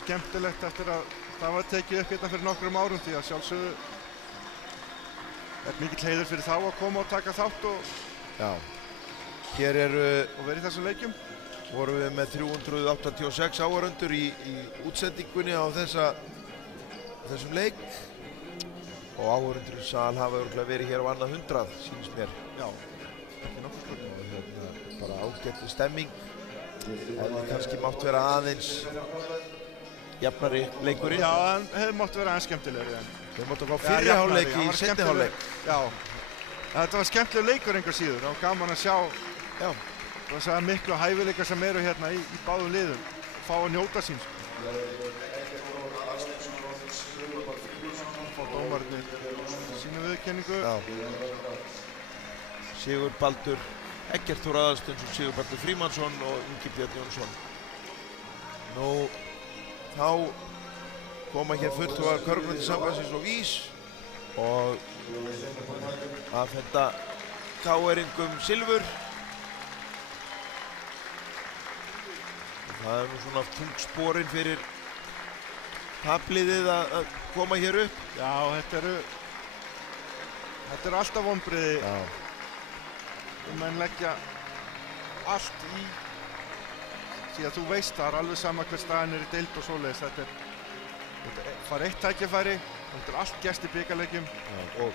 Skemmtilegt eftir að það var tekið upp hérna fyrir nokkrum árum því að sjálfsögðu er mikill heiður fyrir þá að koma og taka þátt og Já. Hér vera í þessum leikjum. Vorum við með 386 áhorfendur í útsendingunni á þessum leik. Og áhorfendur í sal hafa örugglega verið hér á annað 100, sýnist mér. Já, ekki nokkuð spurning. Bara ágætli stemming. Hefði kannski mátt vera aðeins jafnari leikurinn. Já, hann hefði mátt vera aðeins skemmtilegri. Við máttum fá fyrri hálfleik í seinni hálfleik. Já, þetta var skemmtilegur leikur engu síður. Það var gaman að sjá þessa miklu hæfileika sem eru hérna í báðum liðum. Fá að njóta sín. Fá dómarnir sína viðurkenningu. Sigurbaldur Eggert Þór Aðalsteinsson, Sigurbaldur Frímannsson og Ingi Björn Jónsson. Nú, þá koma hér fulltrúar Körfuboltasambandsins og VÍS og afhenda KR-ingum silfur. Það er nú svona þungsporinn fyrir tapliðið að koma hér upp. Já, þetta eru alltaf vonbrigði. Menn leggja allt í því að þú veist það er alveg sama hver staðan er í deild og svoleiðis. Þetta fara eitt tækifæri, þetta er allt gerst í bikarleikjum. Og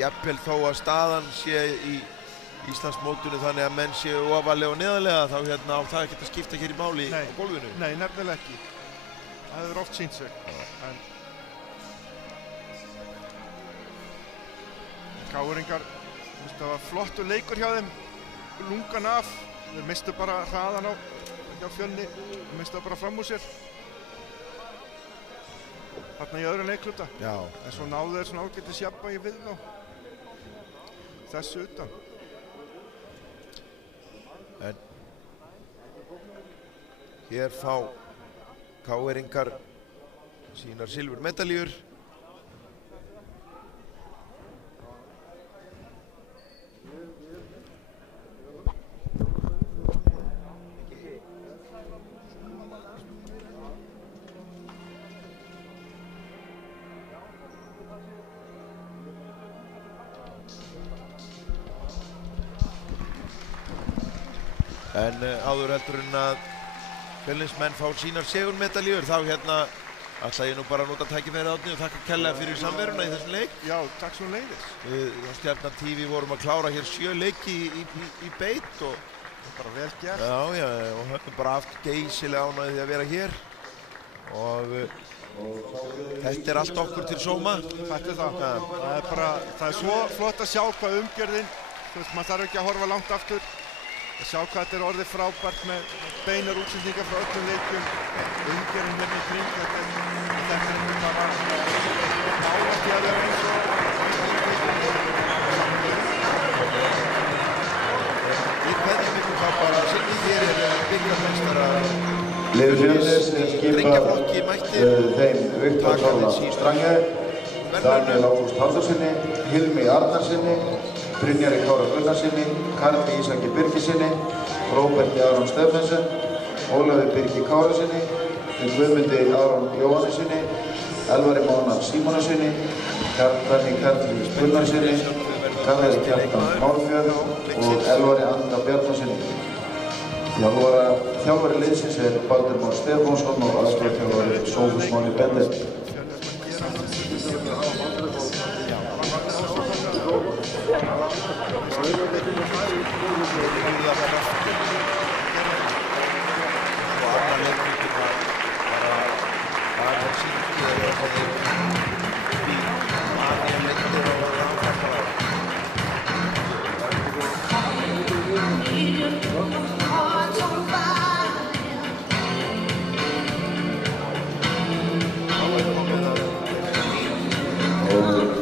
jafnvel þó að staðan sé í Íslandsmótinu þannig að menn séu ofarlega og neðarlega þá á það ekki að skipta hér í máli á gólfinu. Nei, nefnilega ekki. Það hefur oft sýnt sig. En KR-ingar, það var flottur leikur hjá þeim, lungan af. Þeir mistu bara hraðan hjá Fjölni, þeir mistu bara fram úr sér. Þarna í öðrum leikluta. En svo náðu þeir svona ágætis jafnvægi við þá. Þessu utan. En hér fá KR-ingar sínar silfurmedaljur. En áður heldur en að Fjölnismenn fá sínar sigurmedaljur þá ætla ég nú bara að nota tækifærið Árni og þakka kærlega fyrir samveruna í þessum leik. Já, takk svo leiðis. Við á Stjarnan TV vorum að klára hér 7 leiki í beit og bara vel gert. Já, og höfum bara haft geysilega ánægði að vera hér og þetta er allt okkur til sóma. Þetta er það. Það er svo flott að sjá hvað umgjörðin, maður þarf ekki að horfa langt aftur. Að sjá hvað þetta er orðið frábært með beinar útsendingar frá öllum leikjum, umgjörðin hérna í kring, þetta er bara nálægt í að vera eins og Við kveðjum ykkur þá bara sinni hér bikarmeistarar Liður Fjölnis er skipað þeim Viktor Þórðar Strange, Daniel Ágúst Halldórsinni, Hilmi Arnarsinni, Brynjari Kára Gunnarsinni, Karli Ísaki Birgisinni, Róberti Aron Steffensen, Ólafi Birgi Kárasinni, Guðmundi Aron Jóhannesinni, Elvari Mánar Símonarsinni, Kjartani Karli Gunnarsinni, Karli Kjartan Málfjörð og Elvari Anda Bjarnarsinni. Þjálfari liðsins er Baldur Már Stefánsson og aðstoðarþjálfari Sófus Máni Bender.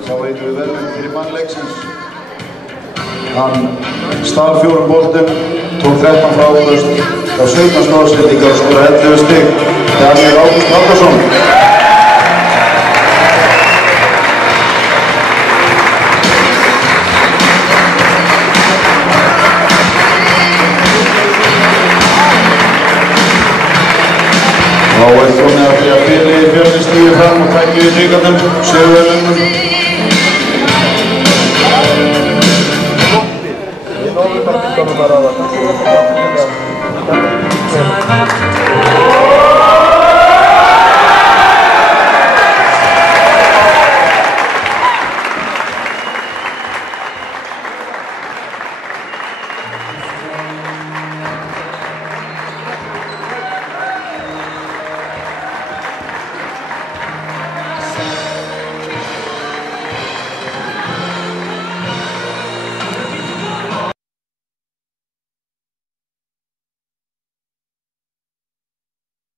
Þá veitum við verðum fyrir mannleiksins. Hann stal 4 boltum, tók 13 frákast, á 17 stóðsendingar og skoraði 11 stig. Daniel Ágúst Halldórsson. Þá er komið að því að Fjölnir stígur fram og tækir við bikarnum, sigurverðlaunum. Stóru markmyndunum að ráða. Kannski þetta ekki að